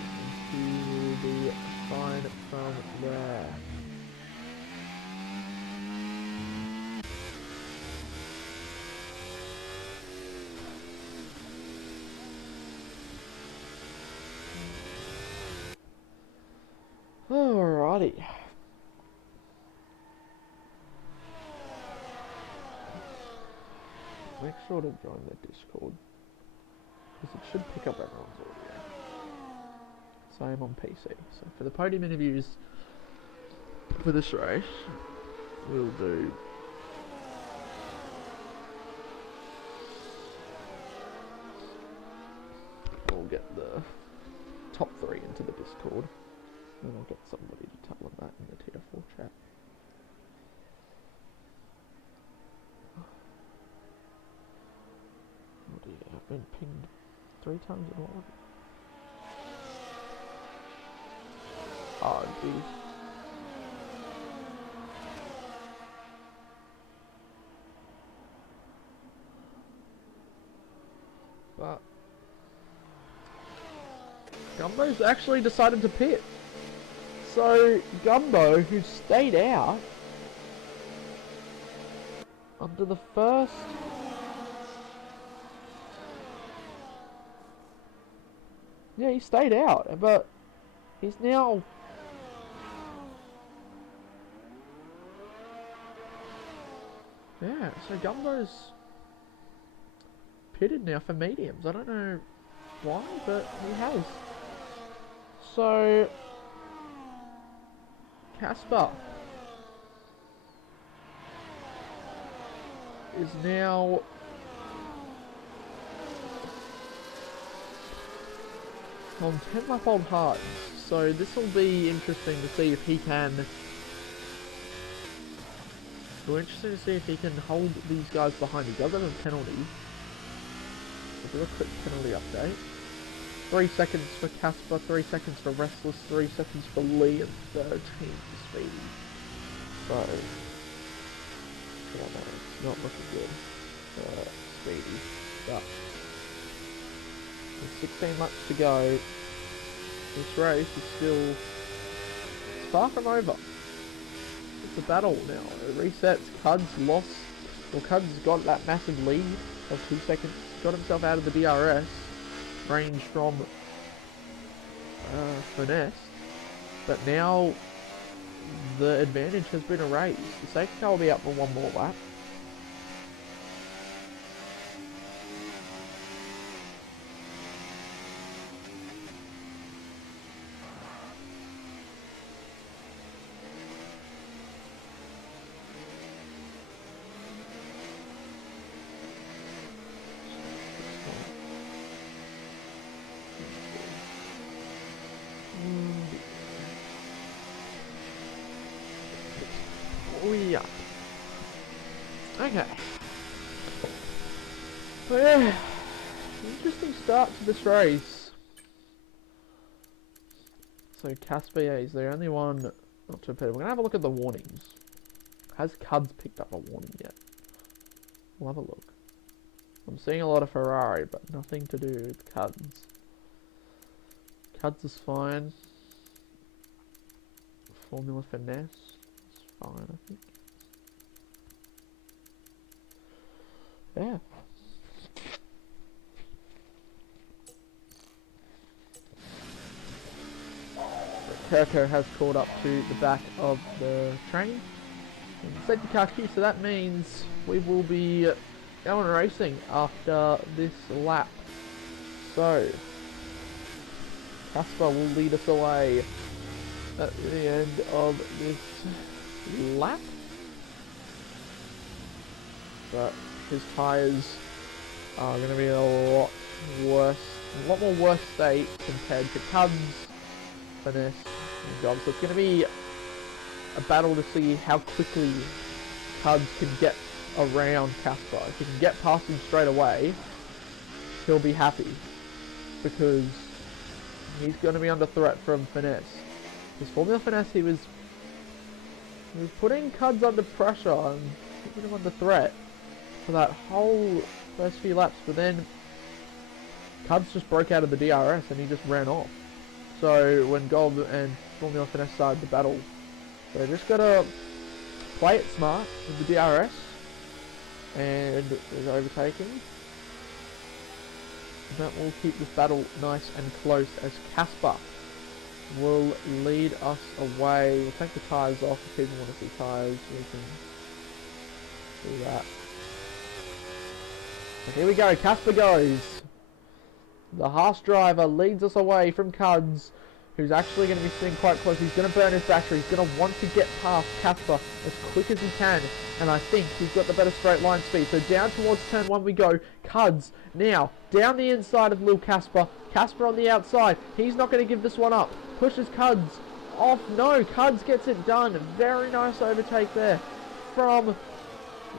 he will be fine from there. Alrighty. Make sure to join the Discord, because it should pick up everyone's audio. Same on PC. So for the podium interviews for this race, we'll get the top 3 into the Discord, and I'll get somebody to tell them that in the Tier 4 chat. Oh dear, I've been pinged 3 times in a row. Oh geez. But Gumbo's actually decided to pit. So Gumbo, who stayed out under the first he stayed out, but he's now so Gumbo's pitted now for mediums. I don't know why, but he has. So Casper is now on 10 lap old hards. So this will be interesting to see if he can. We're interested to see if he can hold these guys behind. He does have a penalty. We'll do a quick penalty update. 3 seconds for Casper, 3 seconds for Restless, 3 seconds for Lee, and 13 for Speedy. So, yeah, no, it's not looking good for Speedy. But with 16 laps to go, this race is still far from over. It's a battle now. It resets. Cuds lost. Well, Cuds got that massive lead of 2 seconds. Got himself out of the DRS range from Finesse. But now the advantage has been erased. The safety car will be out for one more lap. Yeah. Okay. Well, yeah. Interesting start to this race. So Casper, yeah, he's the only one not to appear. We're gonna have a look at the warnings. Has Cuds picked up a warning yet? We'll have a look. I'm seeing a lot of Ferrari, but nothing to do with Cuds. Cuds is fine. Formula Finesse. Fine, I think. Yeah. Kirko has caught up to the back of the train. Safety car queue, so that means we will be going racing after this lap. So Casper will lead us away at the end of this lap. But his tyres are going to be in a lot more worse state compared to Cubs, Finesse, and Gob. So it's going to be a battle to see how quickly Cubs can get around Casper. If he can get past him straight away, he'll be happy, because he's going to be under threat from Finesse. His Formula Finesse, he was putting Cubs under pressure and putting him under threat for that whole first few laps, but then Cubs just broke out of the DRS and he just ran off. So when Gob and Formula Finesse started the battle, so just gotta play it smart with the DRS, and there's overtaking. That will keep this battle nice and close, as Casper will lead us away. We'll take the tyres off if people want to see tyres. We can do that. So here we go, Casper goes. The Haas driver leads us away from Cuds, who's actually going to be sitting quite close. He's going to burn his battery. He's going to want to get past Casper as quick as he can, and I think he's got the better straight line speed. So down towards turn 1 we go. Cuds now down the inside of Lil Casper. Casper on the outside. He's not going to give this one up. Pushes Cuds off. No, Cuds gets it done. Very nice overtake there from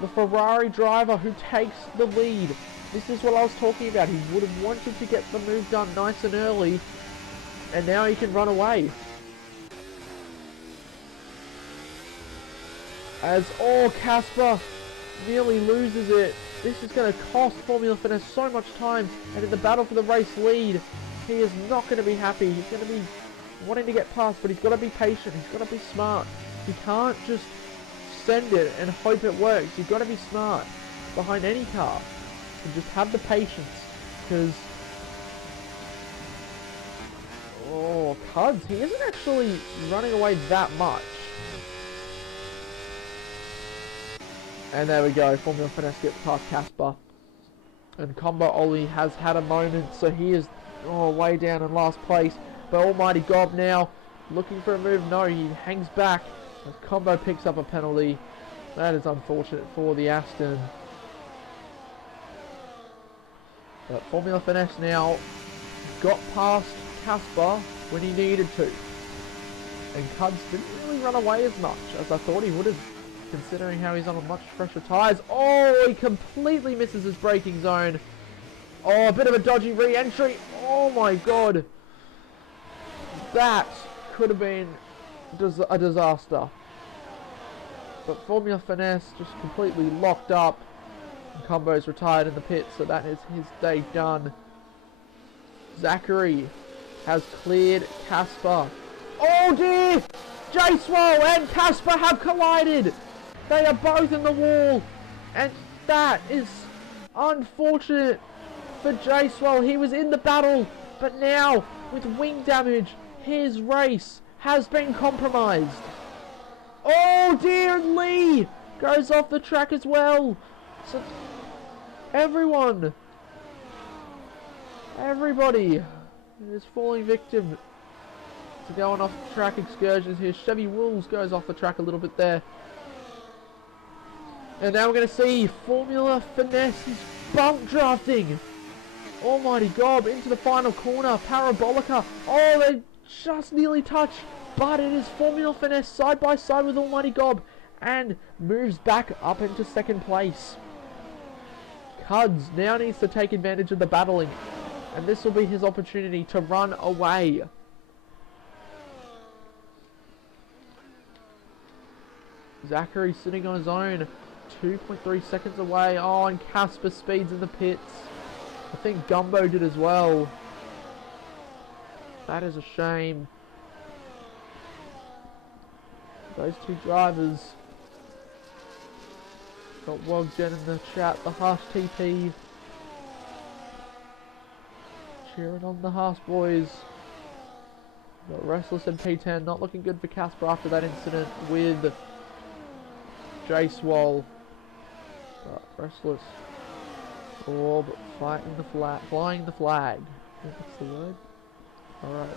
the Ferrari driver, who takes the lead. This is what I was talking about. He would have wanted to get the move done nice and early, and now he can run away. As Casper nearly loses it. This is going to cost Formula Finesse so much time, and in the battle for the race lead, he is not going to be happy. He's going to be wanting to get past, but he's got to be patient. He's got to be smart. He can't just send it and hope it works. You've got to be smart behind any car, and just have the patience, because Cuds, he isn't actually running away that much. And there we go, Formula Finesse gets past Casper, and Combo Ollie has had a moment, so he is way down in last place. But Almighty Gob now looking for a move. No, he hangs back as Combo picks up a penalty. That is unfortunate for the Aston. But Formula Finesse now got past Casper when he needed to. And Cuds didn't really run away as much as I thought he would have, considering how he's on a much fresher tyres. He completely misses his braking zone. A bit of a dodgy re-entry. Oh my god. That could have been a disaster. But Formula Finesse just completely locked up. And Combo's retired in the pit, so that is his day done. Zachary has cleared Casper. Oh dear! J-Swole and Casper have collided! They are both in the wall, and that is unfortunate for J-Swole. He was in the battle, but now, with wing damage, his race has been compromised. Oh dear, and Lee goes off the track as well. So everybody is falling victim to going off the track excursions here. Chevy Wolves goes off the track a little bit there. And now we're going to see Formula Finesse. He's bump drafting. Almighty Gob into the final corner. Parabolica. They just nearly touch. But it is Formula Finesse side by side with Almighty Gob, and moves back up into second place. Cuds now needs to take advantage of the battling, and this will be his opportunity to run away. Zachary sitting on his own, 2.3 seconds away. And Casper speeds in the pits. I think Gumbo did as well. That is a shame. Those two drivers got Wogden in the chat. The Haas TP cheering on the Haas boys. Got Restless in P10. Not looking good for Casper after that incident with J-Swole. But Restless. But flying the flag. What's the word? Alright,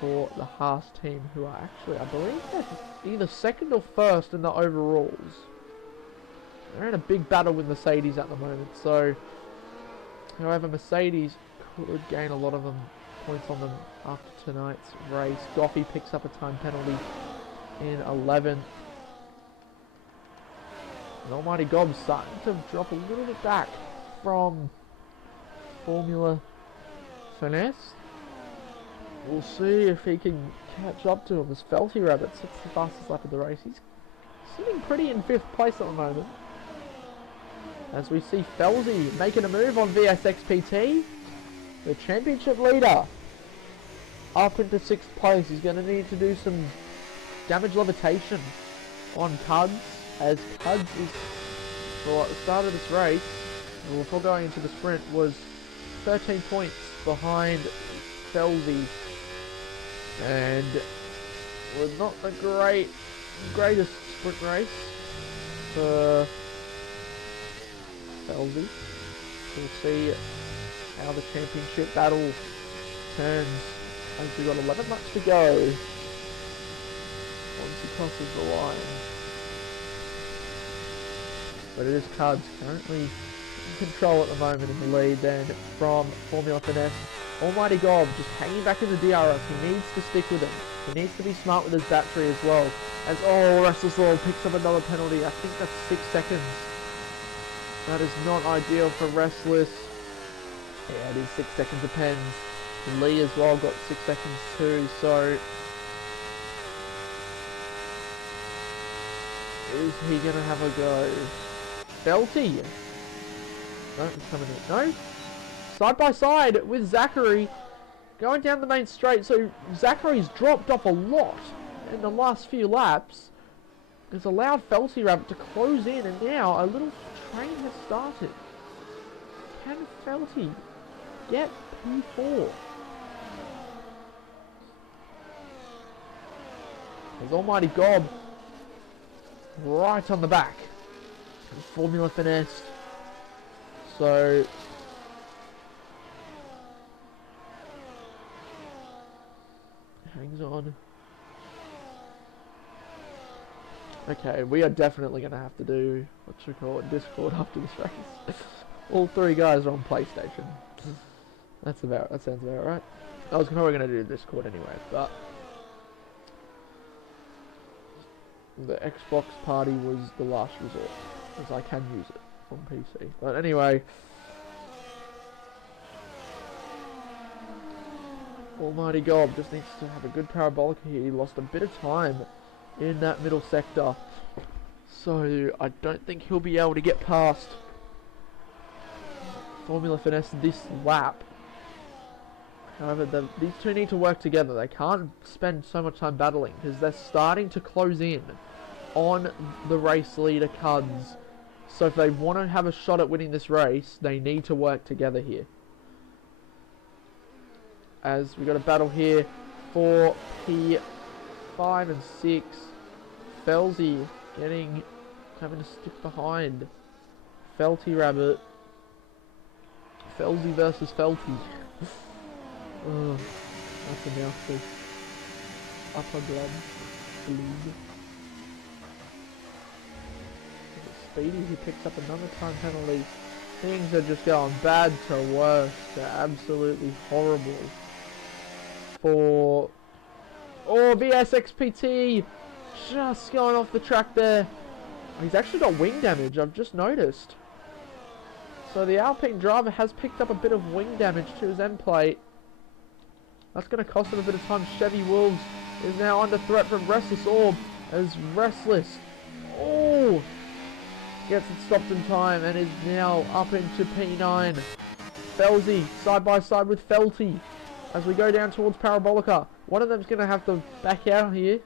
for the Haas team, who are actually, I believe they're either second or first in the overalls. They're in a big battle with Mercedes at the moment, so however Mercedes could gain a lot of points on them after tonight's race. Goffey picks up a time penalty in 11th. And Almighty Gob's starting to drop a little bit back from Formula Finesse. We'll see if he can catch up to him as Felty Rabbit sits the fastest lap of the race. He's sitting pretty in 5th place at the moment. As we see Felzy making a move on VSXPT, the championship leader, up into 6th place. He's going to need to do some damage levitation on Cuds, as Cuds is, for the start of this race, before going into the sprint, was 13 points behind Felzy, and was not the greatest sprint race for Felzy. We'll see how the championship battle turns as we've got 11 laps to go once he crosses the line. But it is Cuds currently in control at the moment in the lead then from Formula Finesse. Almighty Gob just hanging back in the DRS. He needs to stick with him. He needs to be smart with his battery as well. As Restless Lord picks up another penalty. I think that's 6 seconds. That is not ideal for Restless. Yeah, it is 6 seconds of pens. And Lee as well got 6 seconds too, so is he gonna have a go? Felty! No, he's coming in. No? Side by side with Zachary going down the main straight, so Zachary's dropped off a lot in the last few laps. It's allowed Felty Rabbit to close in, and now a little train has started. Can Felty get P4? There's Almighty Gob right on the back. Formula Finesse. So hangs on. Okay, we are definitely going to have to do, what should we call it, Discord after this race. All 3 guys are on PlayStation. That sounds about right. I was probably going to do Discord anyway, but the Xbox party was the last resort, as I can use it on PC. But anyway, Almighty Gob just needs to have a good parabolic here. He lost a bit of time in that middle sector, so I don't think he'll be able to get past Formula Finesse this lap. However, these two need to work together. They can't spend so much time battling because they're starting to close in on the race leader Cuds. So if they want to have a shot at winning this race, they need to work together here. As we got a battle here for P5 and 6. Felzy having to stick behind Felty Rabbit. Felzy versus Felty. Oh, that's a mouthful. Upper glove. Bleed. Speedy, he picks up another time penalty. Things are just going bad to worse. They're absolutely horrible. For VSXPT just going off the track there. He's actually got wing damage, I've just noticed. So the Alpine driver has picked up a bit of wing damage to his end plate. That's going to cost him a bit of time. Chevy Wolves is now under threat from Restless Orb as Restless gets it stopped in time and is now up into P9. Felzy side by side with Felty as we go down towards Parabolica. One of them's going to have to back out here.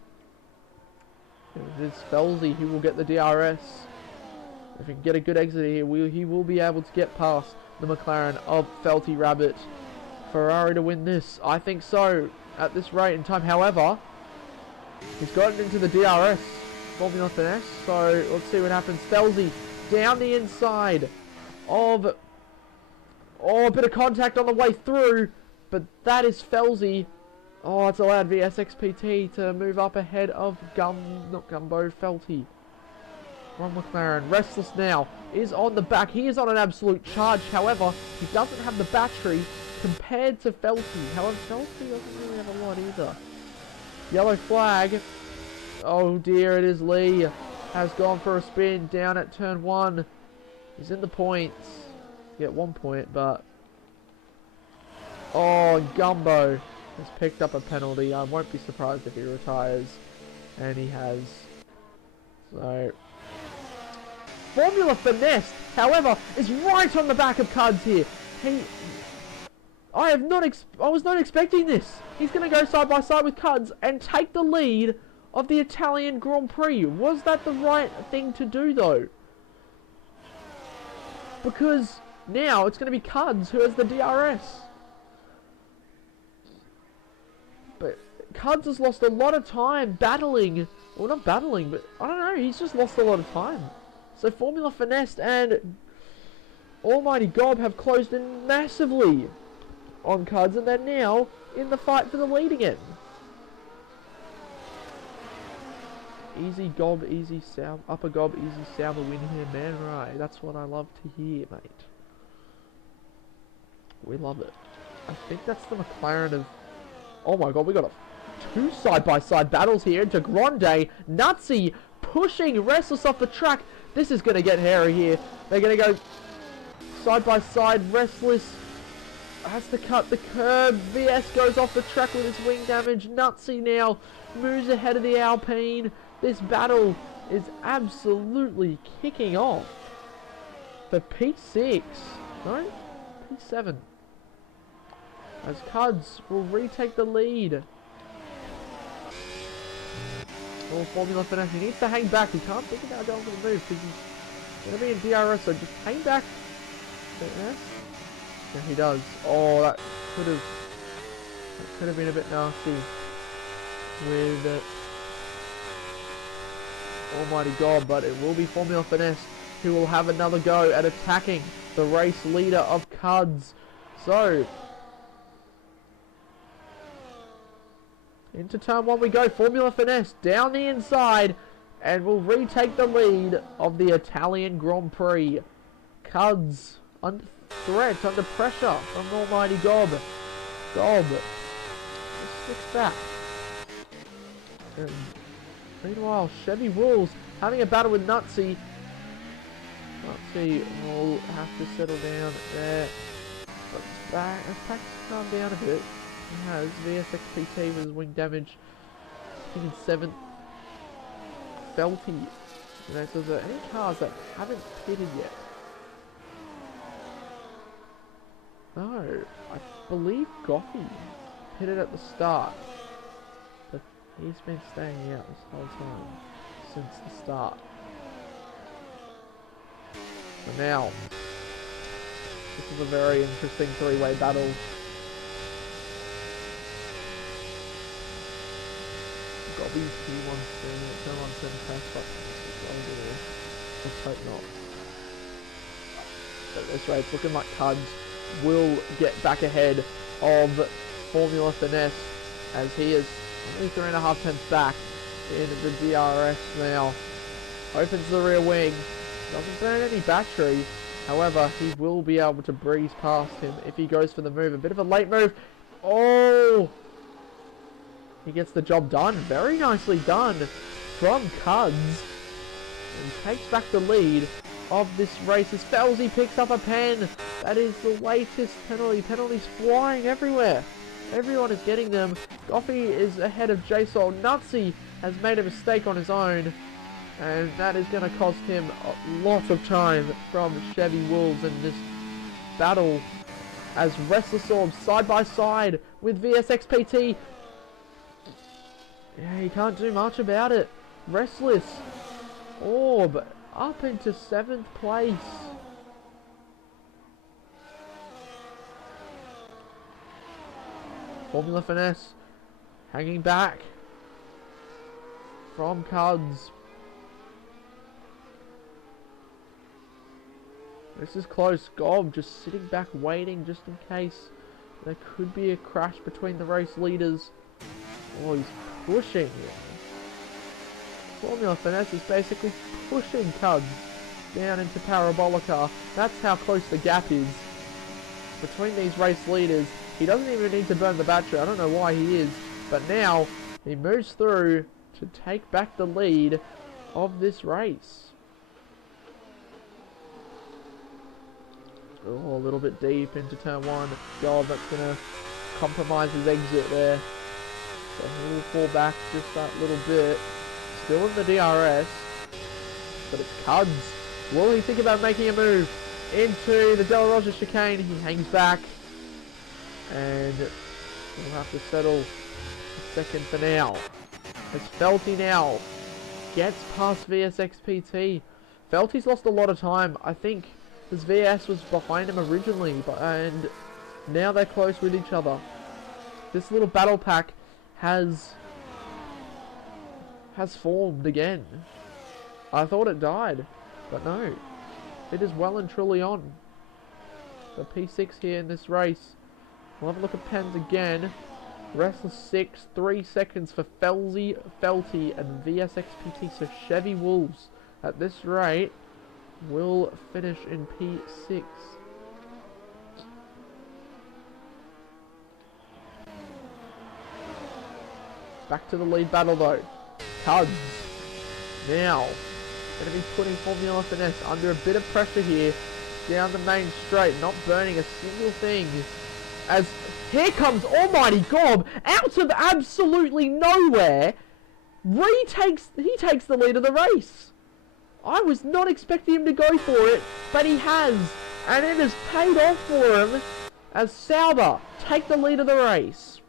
It is Felzy who will get the DRS. If he can get a good exit here, he will be able to get past the McLaren of Felty Rabbit. Ferrari to win this? I think so, at this rate in time. However, he's gotten into the DRS, Formula Finesse, so let's see what happens. Felzy down the inside of Oh, a bit of contact on the way through. But that is Felzy. Oh, it's allowed VSXPT to move up ahead of Felty. Ron McLaren, restless now, is on the back. He is on an absolute charge. However, he doesn't have the battery compared to Felty. However, Felty doesn't really have a lot either. Yellow flag. Oh dear, it is Lee. Has gone for a spin down at turn 1. He's in the points. Get 1 point, but... Oh, Gumbo has picked up a penalty. I won't be surprised if he retires. And he has. So... Formula Finesse, however, is right on the back of Cuds here. I was not expecting this. He's going to go side by side with Cuds and take the lead of the Italian Grand Prix. Was that the right thing to do, though? Because now it's going to be Cuds who has the DRS. But Cuds has lost a lot of time battling. Well, not battling, but I don't know. He's just lost a lot of time. So Formula Finesse and Almighty Gob have closed in massively on Cuds, and they're now in the fight for the lead again. Easy Gob, easy Sauber, upper Gob, easy Sauber win here, man. Right, that's what I love to hear, mate. We love it. I think that's the McLaren of... Oh my god, we got two side-by-side battles here into Grande. Nutsy pushing Restless off the track. This is going to get hairy here. They're going to go side-by-side. Restless has to cut the curb. VS goes off the track with his wing damage. Nutsy now moves ahead of the Alpine. This battle is absolutely kicking off for P6. No? P7. As Cuds will retake the lead. Oh, Formula Finesse. He needs to hang back. He can't think about going for the move because he's going to be in DRS. So just hang back. Yeah, he does. Oh, that could have been a bit nasty with Almighty God, but it will be Formula Finesse who will have another go at attacking the race leader of Cuds. So into turn 1 we go. Formula Finesse down the inside and will retake the lead of the Italian Grand Prix. Cuds under threat, under pressure from Almighty Gob. Gob sticks back. And meanwhile, Chevy Wolves having a battle with Nutsy. Nutsy will have to settle down there. But as practice calm down a bit. He has VSXPT with his wing damage. He's in 7th. Felty. You know, so there are any cars that haven't pitted yet? No, I believe Goffey pitted at the start. But he's been staying out this whole time. Since the start. So now, this is a very interesting three-way battle. Gobby's P1 turn on 7 pass, but let's hope not. But this race looking like Cuds will get back ahead of Formula Finesse as he is only 3.5 tenths back in the DRS now. Opens the rear wing, doesn't burn any battery, however he will be able to breeze past him if he goes for the move. A bit of a late move. Oh! He gets the job done. Very nicely done from Cuds. He takes back the lead of this race as Felzy picks up a pen. That is the latest penalty. Penalties flying everywhere. Everyone is getting them. Goffey is ahead of JSOL. Nutsy has made a mistake on his own. And that is going to cost him a lot of time from Chevy Wolves in this battle. As Restless Orbs side by side with VSXPT. Yeah, he can't do much about it. Restless Orb up into 7th place. Formula Finesse hanging back from Cuds. This is close. Gob just sitting back waiting just in case there could be a crash between the race leaders. Oh, he's pushing. Formula Finesse is basically pushing Cuds down into Parabolica. That's how close the gap is between these race leaders. He doesn't even need to burn the battery. I don't know why he is. But now he moves through to take back the lead of this race. Oh, a little bit deep into turn one. God, that's going to compromise his exit there. So he will fall back just that little bit. Still in the DRS. But it's Cuds. Will he think about making a move into the Del Roger chicane? He hangs back. And we'll have to settle a second for now. As Felty now gets past VSXPT. Felty's lost a lot of time. I think his VS was behind him originally, and now they're close with each other. This little battle pack has formed again. I thought it died, but no. It is well and truly on. The P6 here in this race. We'll have a look at pens again. Restless 6, 3 seconds for Felty and VSXPT. So Chevy Wolves at this rate will finish in P6. Back to the lead battle though. Cuds now going to be putting Formula Finesse under a bit of pressure here down the main straight, not burning a single thing. As here comes Almighty Gob out of absolutely nowhere. He takes the lead of the race. I was not expecting him to go for it, but he has, and it has paid off for him as Sauber take the lead of the race.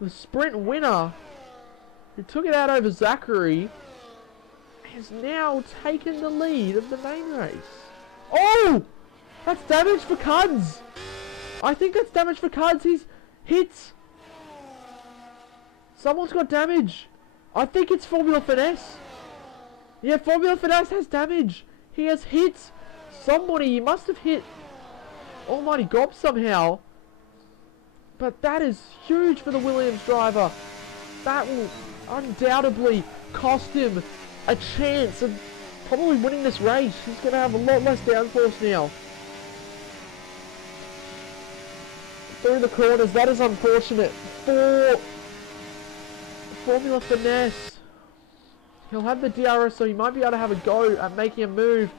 The sprint winner, who took it out over Zachary, has now taken the lead of the main race. Oh! That's damage for Cuds! I think that's damage for Cuds. He's hit. Someone's got damage. I think it's Formula Finesse. Yeah, Formula Finesse has damage. He has hit somebody. He must have hit Almighty Gob somehow. But that is huge for the Williams driver. That will undoubtedly cost him a chance of probably winning this race. He's going to have a lot less downforce now. Through the corners, that is unfortunate for Formula Finesse. He'll have the DRS, so he might be able to have a go at making a move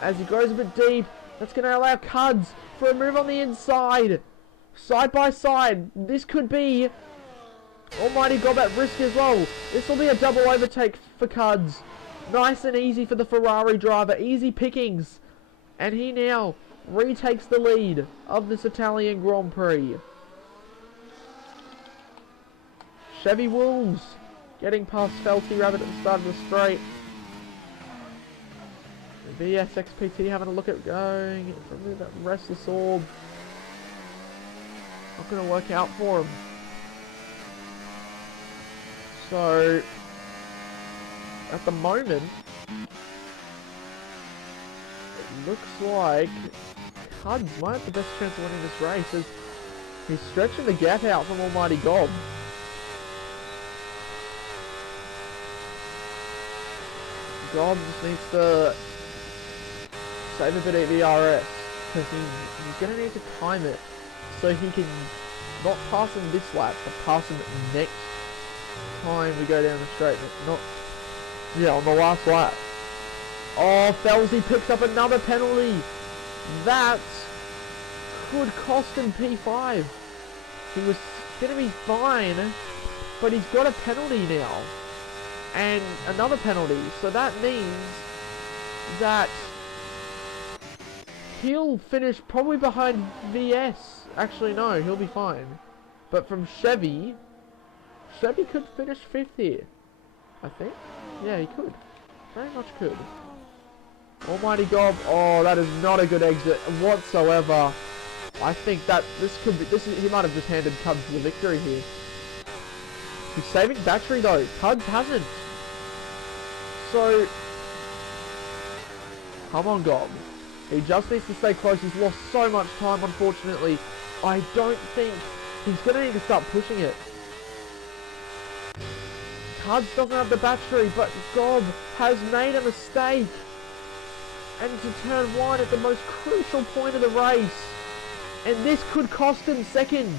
as he goes a bit deep. That's going to allow Cuds for a move on the inside. Side by side. This could be Almighty Gob at risk as well. This will be a double overtake for Cuds. Nice and easy for the Ferrari driver. Easy pickings. And he now retakes the lead of this Italian Grand Prix. Chevy Wolves getting past Felty Rabbit at the start of the straight. VSXPT having a look at going. Remove that Restless Orb. Not going to work out for him. So, at the moment, it looks like Cuds might have the best chance of winning this race as he's stretching the gap out from Almighty Gob. Gob just needs to save a bit of ERS because he's going to need to time it so he can not pass him this lap, but pass him next time we go down the straight. Not, yeah, on the last lap. Oh, Felty picks up another penalty. That could cost him P5. He was going to be fine, but he's got a penalty now. And another penalty. So that means that he'll finish probably behind VS. Actually, no, he'll be fine. But from Chevy could finish 5th here. I think. Yeah, he could. Very much could. Almighty Gob. Oh, that is not a good exit whatsoever. I think that this could be. He might have just handed Cuds the victory here. He's saving battery though. Cuds hasn't. So, come on, Gob. He just needs to stay close. He's lost so much time, unfortunately. I don't think he's going to need to start pushing it. Cards doesn't have the battery, but Gob has made a mistake. And to turn wide at the most crucial point of the race. And this could cost him second.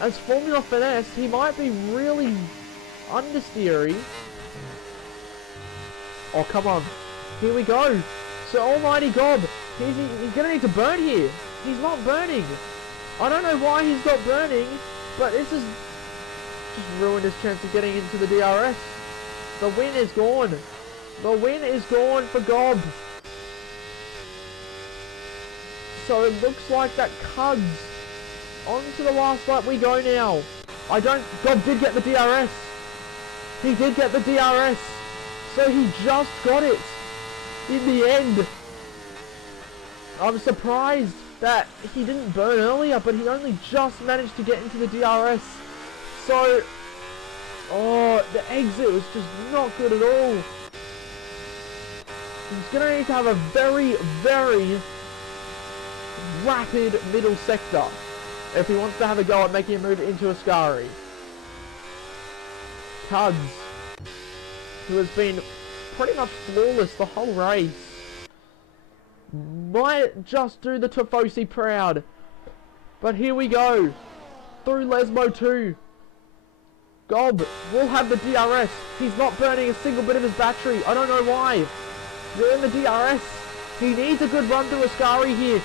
As Formula Finesse, he might be really understeery. Oh, come on. Here we go. So almighty Gob. He's going to need to burn here. He's not burning. I don't know why he's not burning, but this is just ruined his chance of getting into the DRS. The win is gone. The win is gone for Gob. So it looks like that Cuds. On to the last lap we go now. Gob did get the DRS. He did get the DRS. So he just got it. In the end. I'm surprised that he didn't burn earlier, but he only just managed to get into the DRS. So, the exit was just not good at all. He's going to need to have a very, very rapid middle sector if he wants to have a go at making a move into Ascari. Cuds, who has been pretty much flawless the whole race, might just do the Tifosi proud. But here we go. Through Lesmo 2. Gob will have the DRS. He's not burning a single bit of his battery. I don't know why. They're in the DRS. He needs a good run through Ascari here.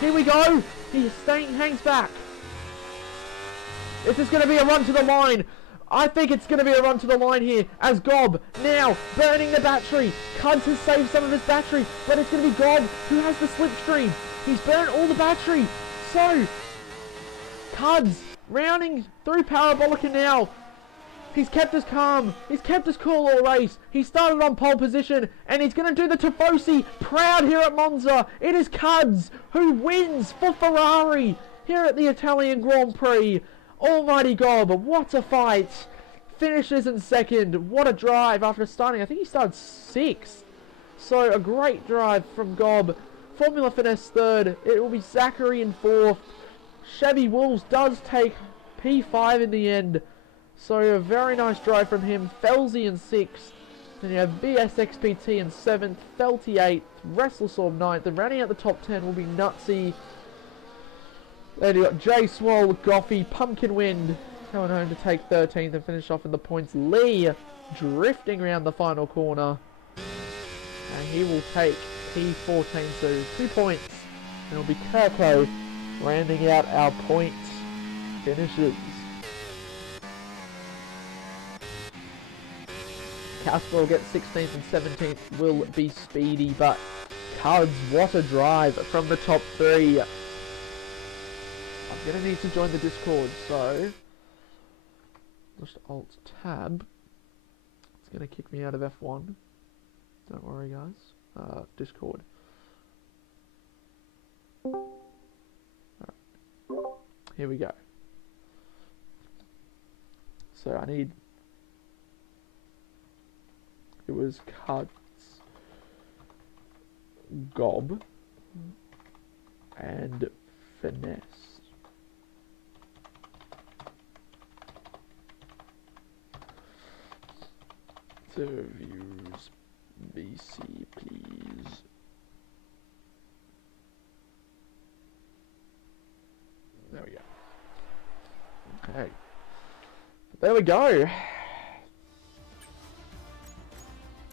Here we go. He hangs back. Is this going to be a run to the line? I think it's going to be a run to the line here as Gob now burning the battery. Cuds has saved some of his battery, but it's going to be Gob who has the slipstream. He's burnt all the battery. So, Cuds rounding through Parabolica now. He's kept us calm. He's kept us cool all race. He started on pole position, and he's going to do the Tifosi proud here at Monza. It is Cuds who wins for Ferrari here at the Italian Grand Prix. Almighty Gob, what a fight. Finishes in second. What a drive after starting. I think he started 6th. So a great drive from Gob. Formula Finesse third. It will be Zachary in 4th. Chevy Wolves does take P5 in the end. So a very nice drive from him. Felzy in 6th. Then you have VSXPT in 7th. Felty 8th. Restless Orb 9th. And rounding out the top 10 will be Nutsy. Then you got Jay Swole, Goffey, Pumpkin Wind coming home to take 13th and finish off in the points. Lee drifting around the final corner. And he will take P14, so 2 points. And it'll be Kirko rounding out our point finishes. Casper will get 16th and 17th will be Speedy, but Cuds, what a drive from the top 3. I'm going to need to join the Discord, so just Alt-Tab. It's going to kick me out of F1. Don't worry, guys. Discord. Alright. Here we go. So I need... It was Cuds, Gob, and Finesse. Views BC, please. There we go. Okay. There we go.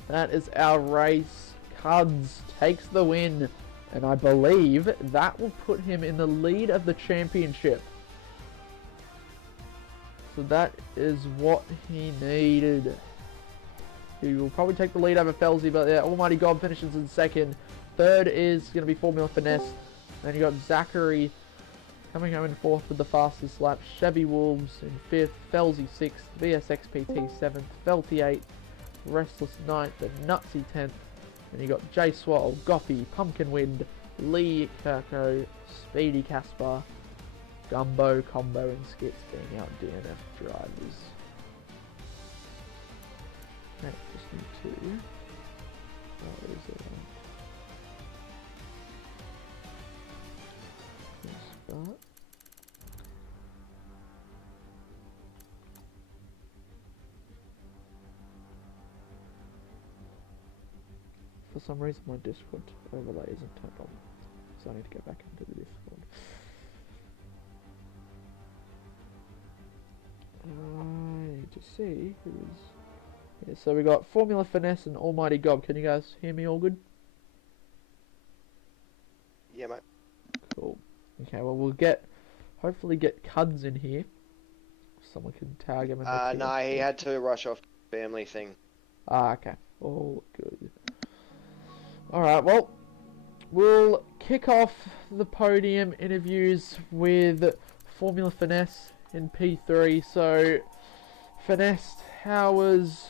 That is our race. Cuds takes the win. And I believe that will put him in the lead of the championship. So that is what he needed. He will probably take the lead over Felzy, but yeah, Almighty Gob finishes in 2nd. 3rd is going to be Formula Finesse. Then you got Zachary coming home in 4th with the fastest lap. Chevy Wolves in 5th. Felzy 6th. VSXPT 7th. Felty 8th. Restless 9th. And Nutsy 10th. And you got Jay Swattle, Goffey, Pumpkin Wind, Lee Kirko, Speedy Casper, Gumbo, Combo, and Skits being out DNF drivers. Okay, just need to... What is it? start. For some reason my Discord overlay isn't turned on, so I need to go back into the Discord. I need to see who's... Yeah, so we got Formula Finesse and Almighty Gob. Can you guys hear me all good? Yeah, mate. Cool. Okay, well we'll hopefully get Cuds in here. Someone can tag him in the No, he had to rush off family thing. Ah, okay. All good. Alright, well, we'll kick off the podium interviews with Formula Finesse in P3. So, Finesse, how was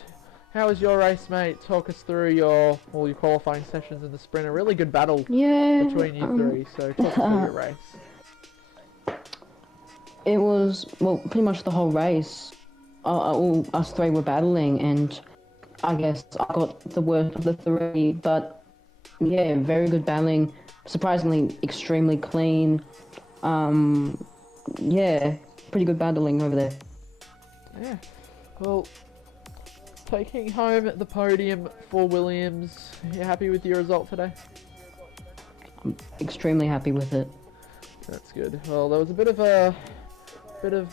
your race, mate? Talk us through all your qualifying sessions in the sprint. A really good battle between you three. So, talk us through your race. It was, well, pretty much the whole race. All us three were battling, and I guess I got the worst of the three. But yeah, very good battling. Surprisingly, extremely clean. Yeah, pretty good battling over there. Yeah. Well, taking home the podium for Williams. You happy with your result today? I'm extremely happy with it. That's good. Well, there was a bit of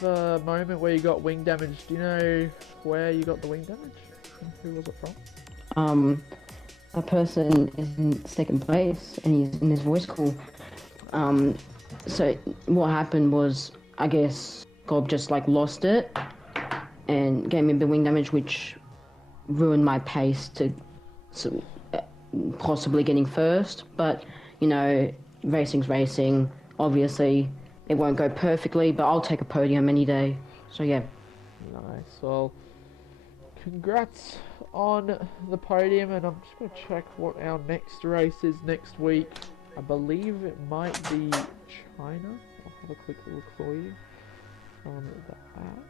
a moment where you got wing damage. Do you know where you got the wing damage? And who was it from? A person is in second place and he's in his voice call. So what happened was, I guess Gob just like lost it and gave me the wing damage, which ruined my pace to possibly getting first. But you know, racing's racing. Obviously, it won't go perfectly, but I'll take a podium any day. So yeah. Nice. Well, congrats on the podium, and I'm just going to check what our next race is next week. I believe it might be China. I'll have a quick look for you on the app.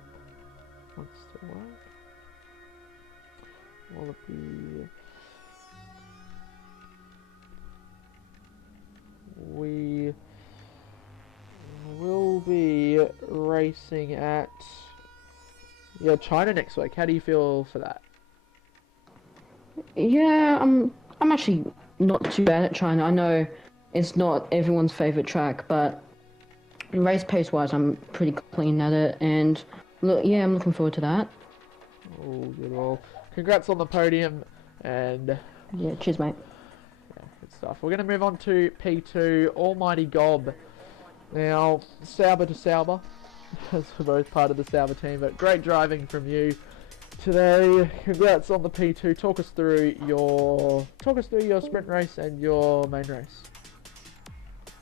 Wants to work. Will it be... We will be racing at China next week. How do you feel for that? Yeah, I'm actually not too bad at China. I know it's not everyone's favorite track, but race pace wise, I'm pretty clean at it, and look, yeah, I'm looking forward to that. Oh, good. Well, congrats on the podium, and yeah, cheers, mate. Yeah, good stuff. We're going to move on to P2, Almighty Gob. Now, Sauber to Sauber, as we're both part of the Sauber team, but great driving from you today. Congrats on the P2. Talk us through your sprint race and your main race.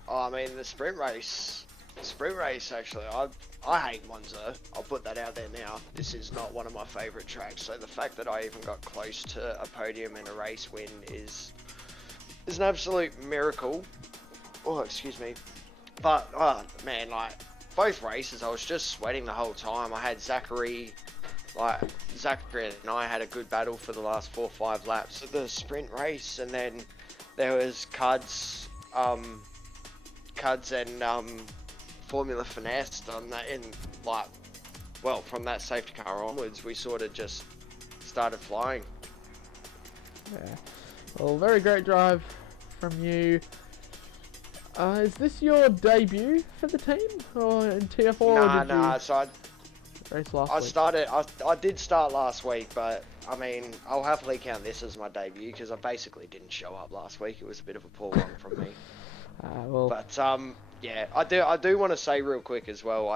Oh, I mean, the sprint race actually, I hate Monza. I'll put that out there now. This is not one of my favourite tracks, so the fact that I even got close to a podium and a race win is an absolute miracle. Oh, excuse me. But, oh, man, like, both races, I was just sweating the whole time. I had Zachary and I had a good battle for the last 4 or 5 laps of the sprint race, and then there was Cuds and Formula Finesse on that, from that safety car onwards, we sort of just started flying. Yeah. Well, very great drive from you. Is this your debut for the team, or in TF4? Nah. So I did start last week, but I mean, I'll happily count this as my debut because I basically didn't show up last week. It was a bit of a poor one from me. Yeah, I do want to say real quick as well.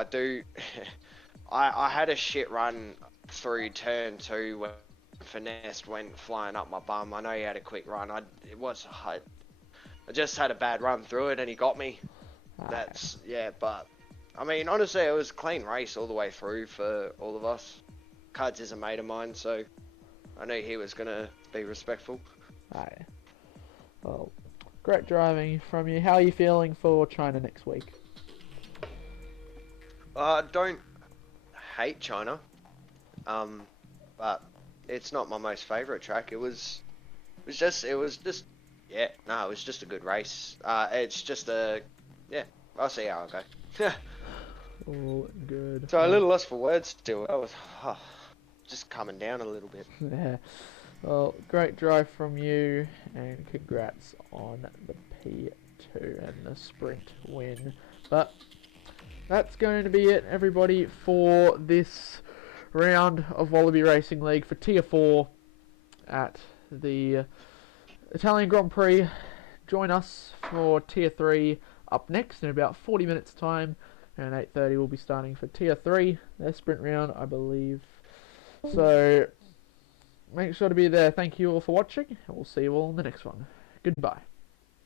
I had a shit run through turn 2 when Finesse went flying up my bum. I know he had a quick run. I just had a bad run through it and he got me. But I mean, honestly, it was a clean race all the way through for all of us. Cuds is a mate of mine, so I knew he was gonna be respectful. Alright. Well, great driving from you. How are you feeling for China next week? Don't hate China, but it's not my most favourite track. It was just a good race. I'll see how I go. All good. So a little lost for words still. That was just coming down a little bit. Yeah. Well, great drive from you, and congrats on the P2 and the sprint win. But that's going to be it, everybody, for this round of Wallaby Racing League for Tier 4 at the Italian Grand Prix. Join us for Tier 3 up next in about 40 minutes time, and 8:30 we'll be starting for Tier 3, their sprint round, I believe. So make sure to be there. Thank you all for watching, and we'll see you all in the next one. Goodbye.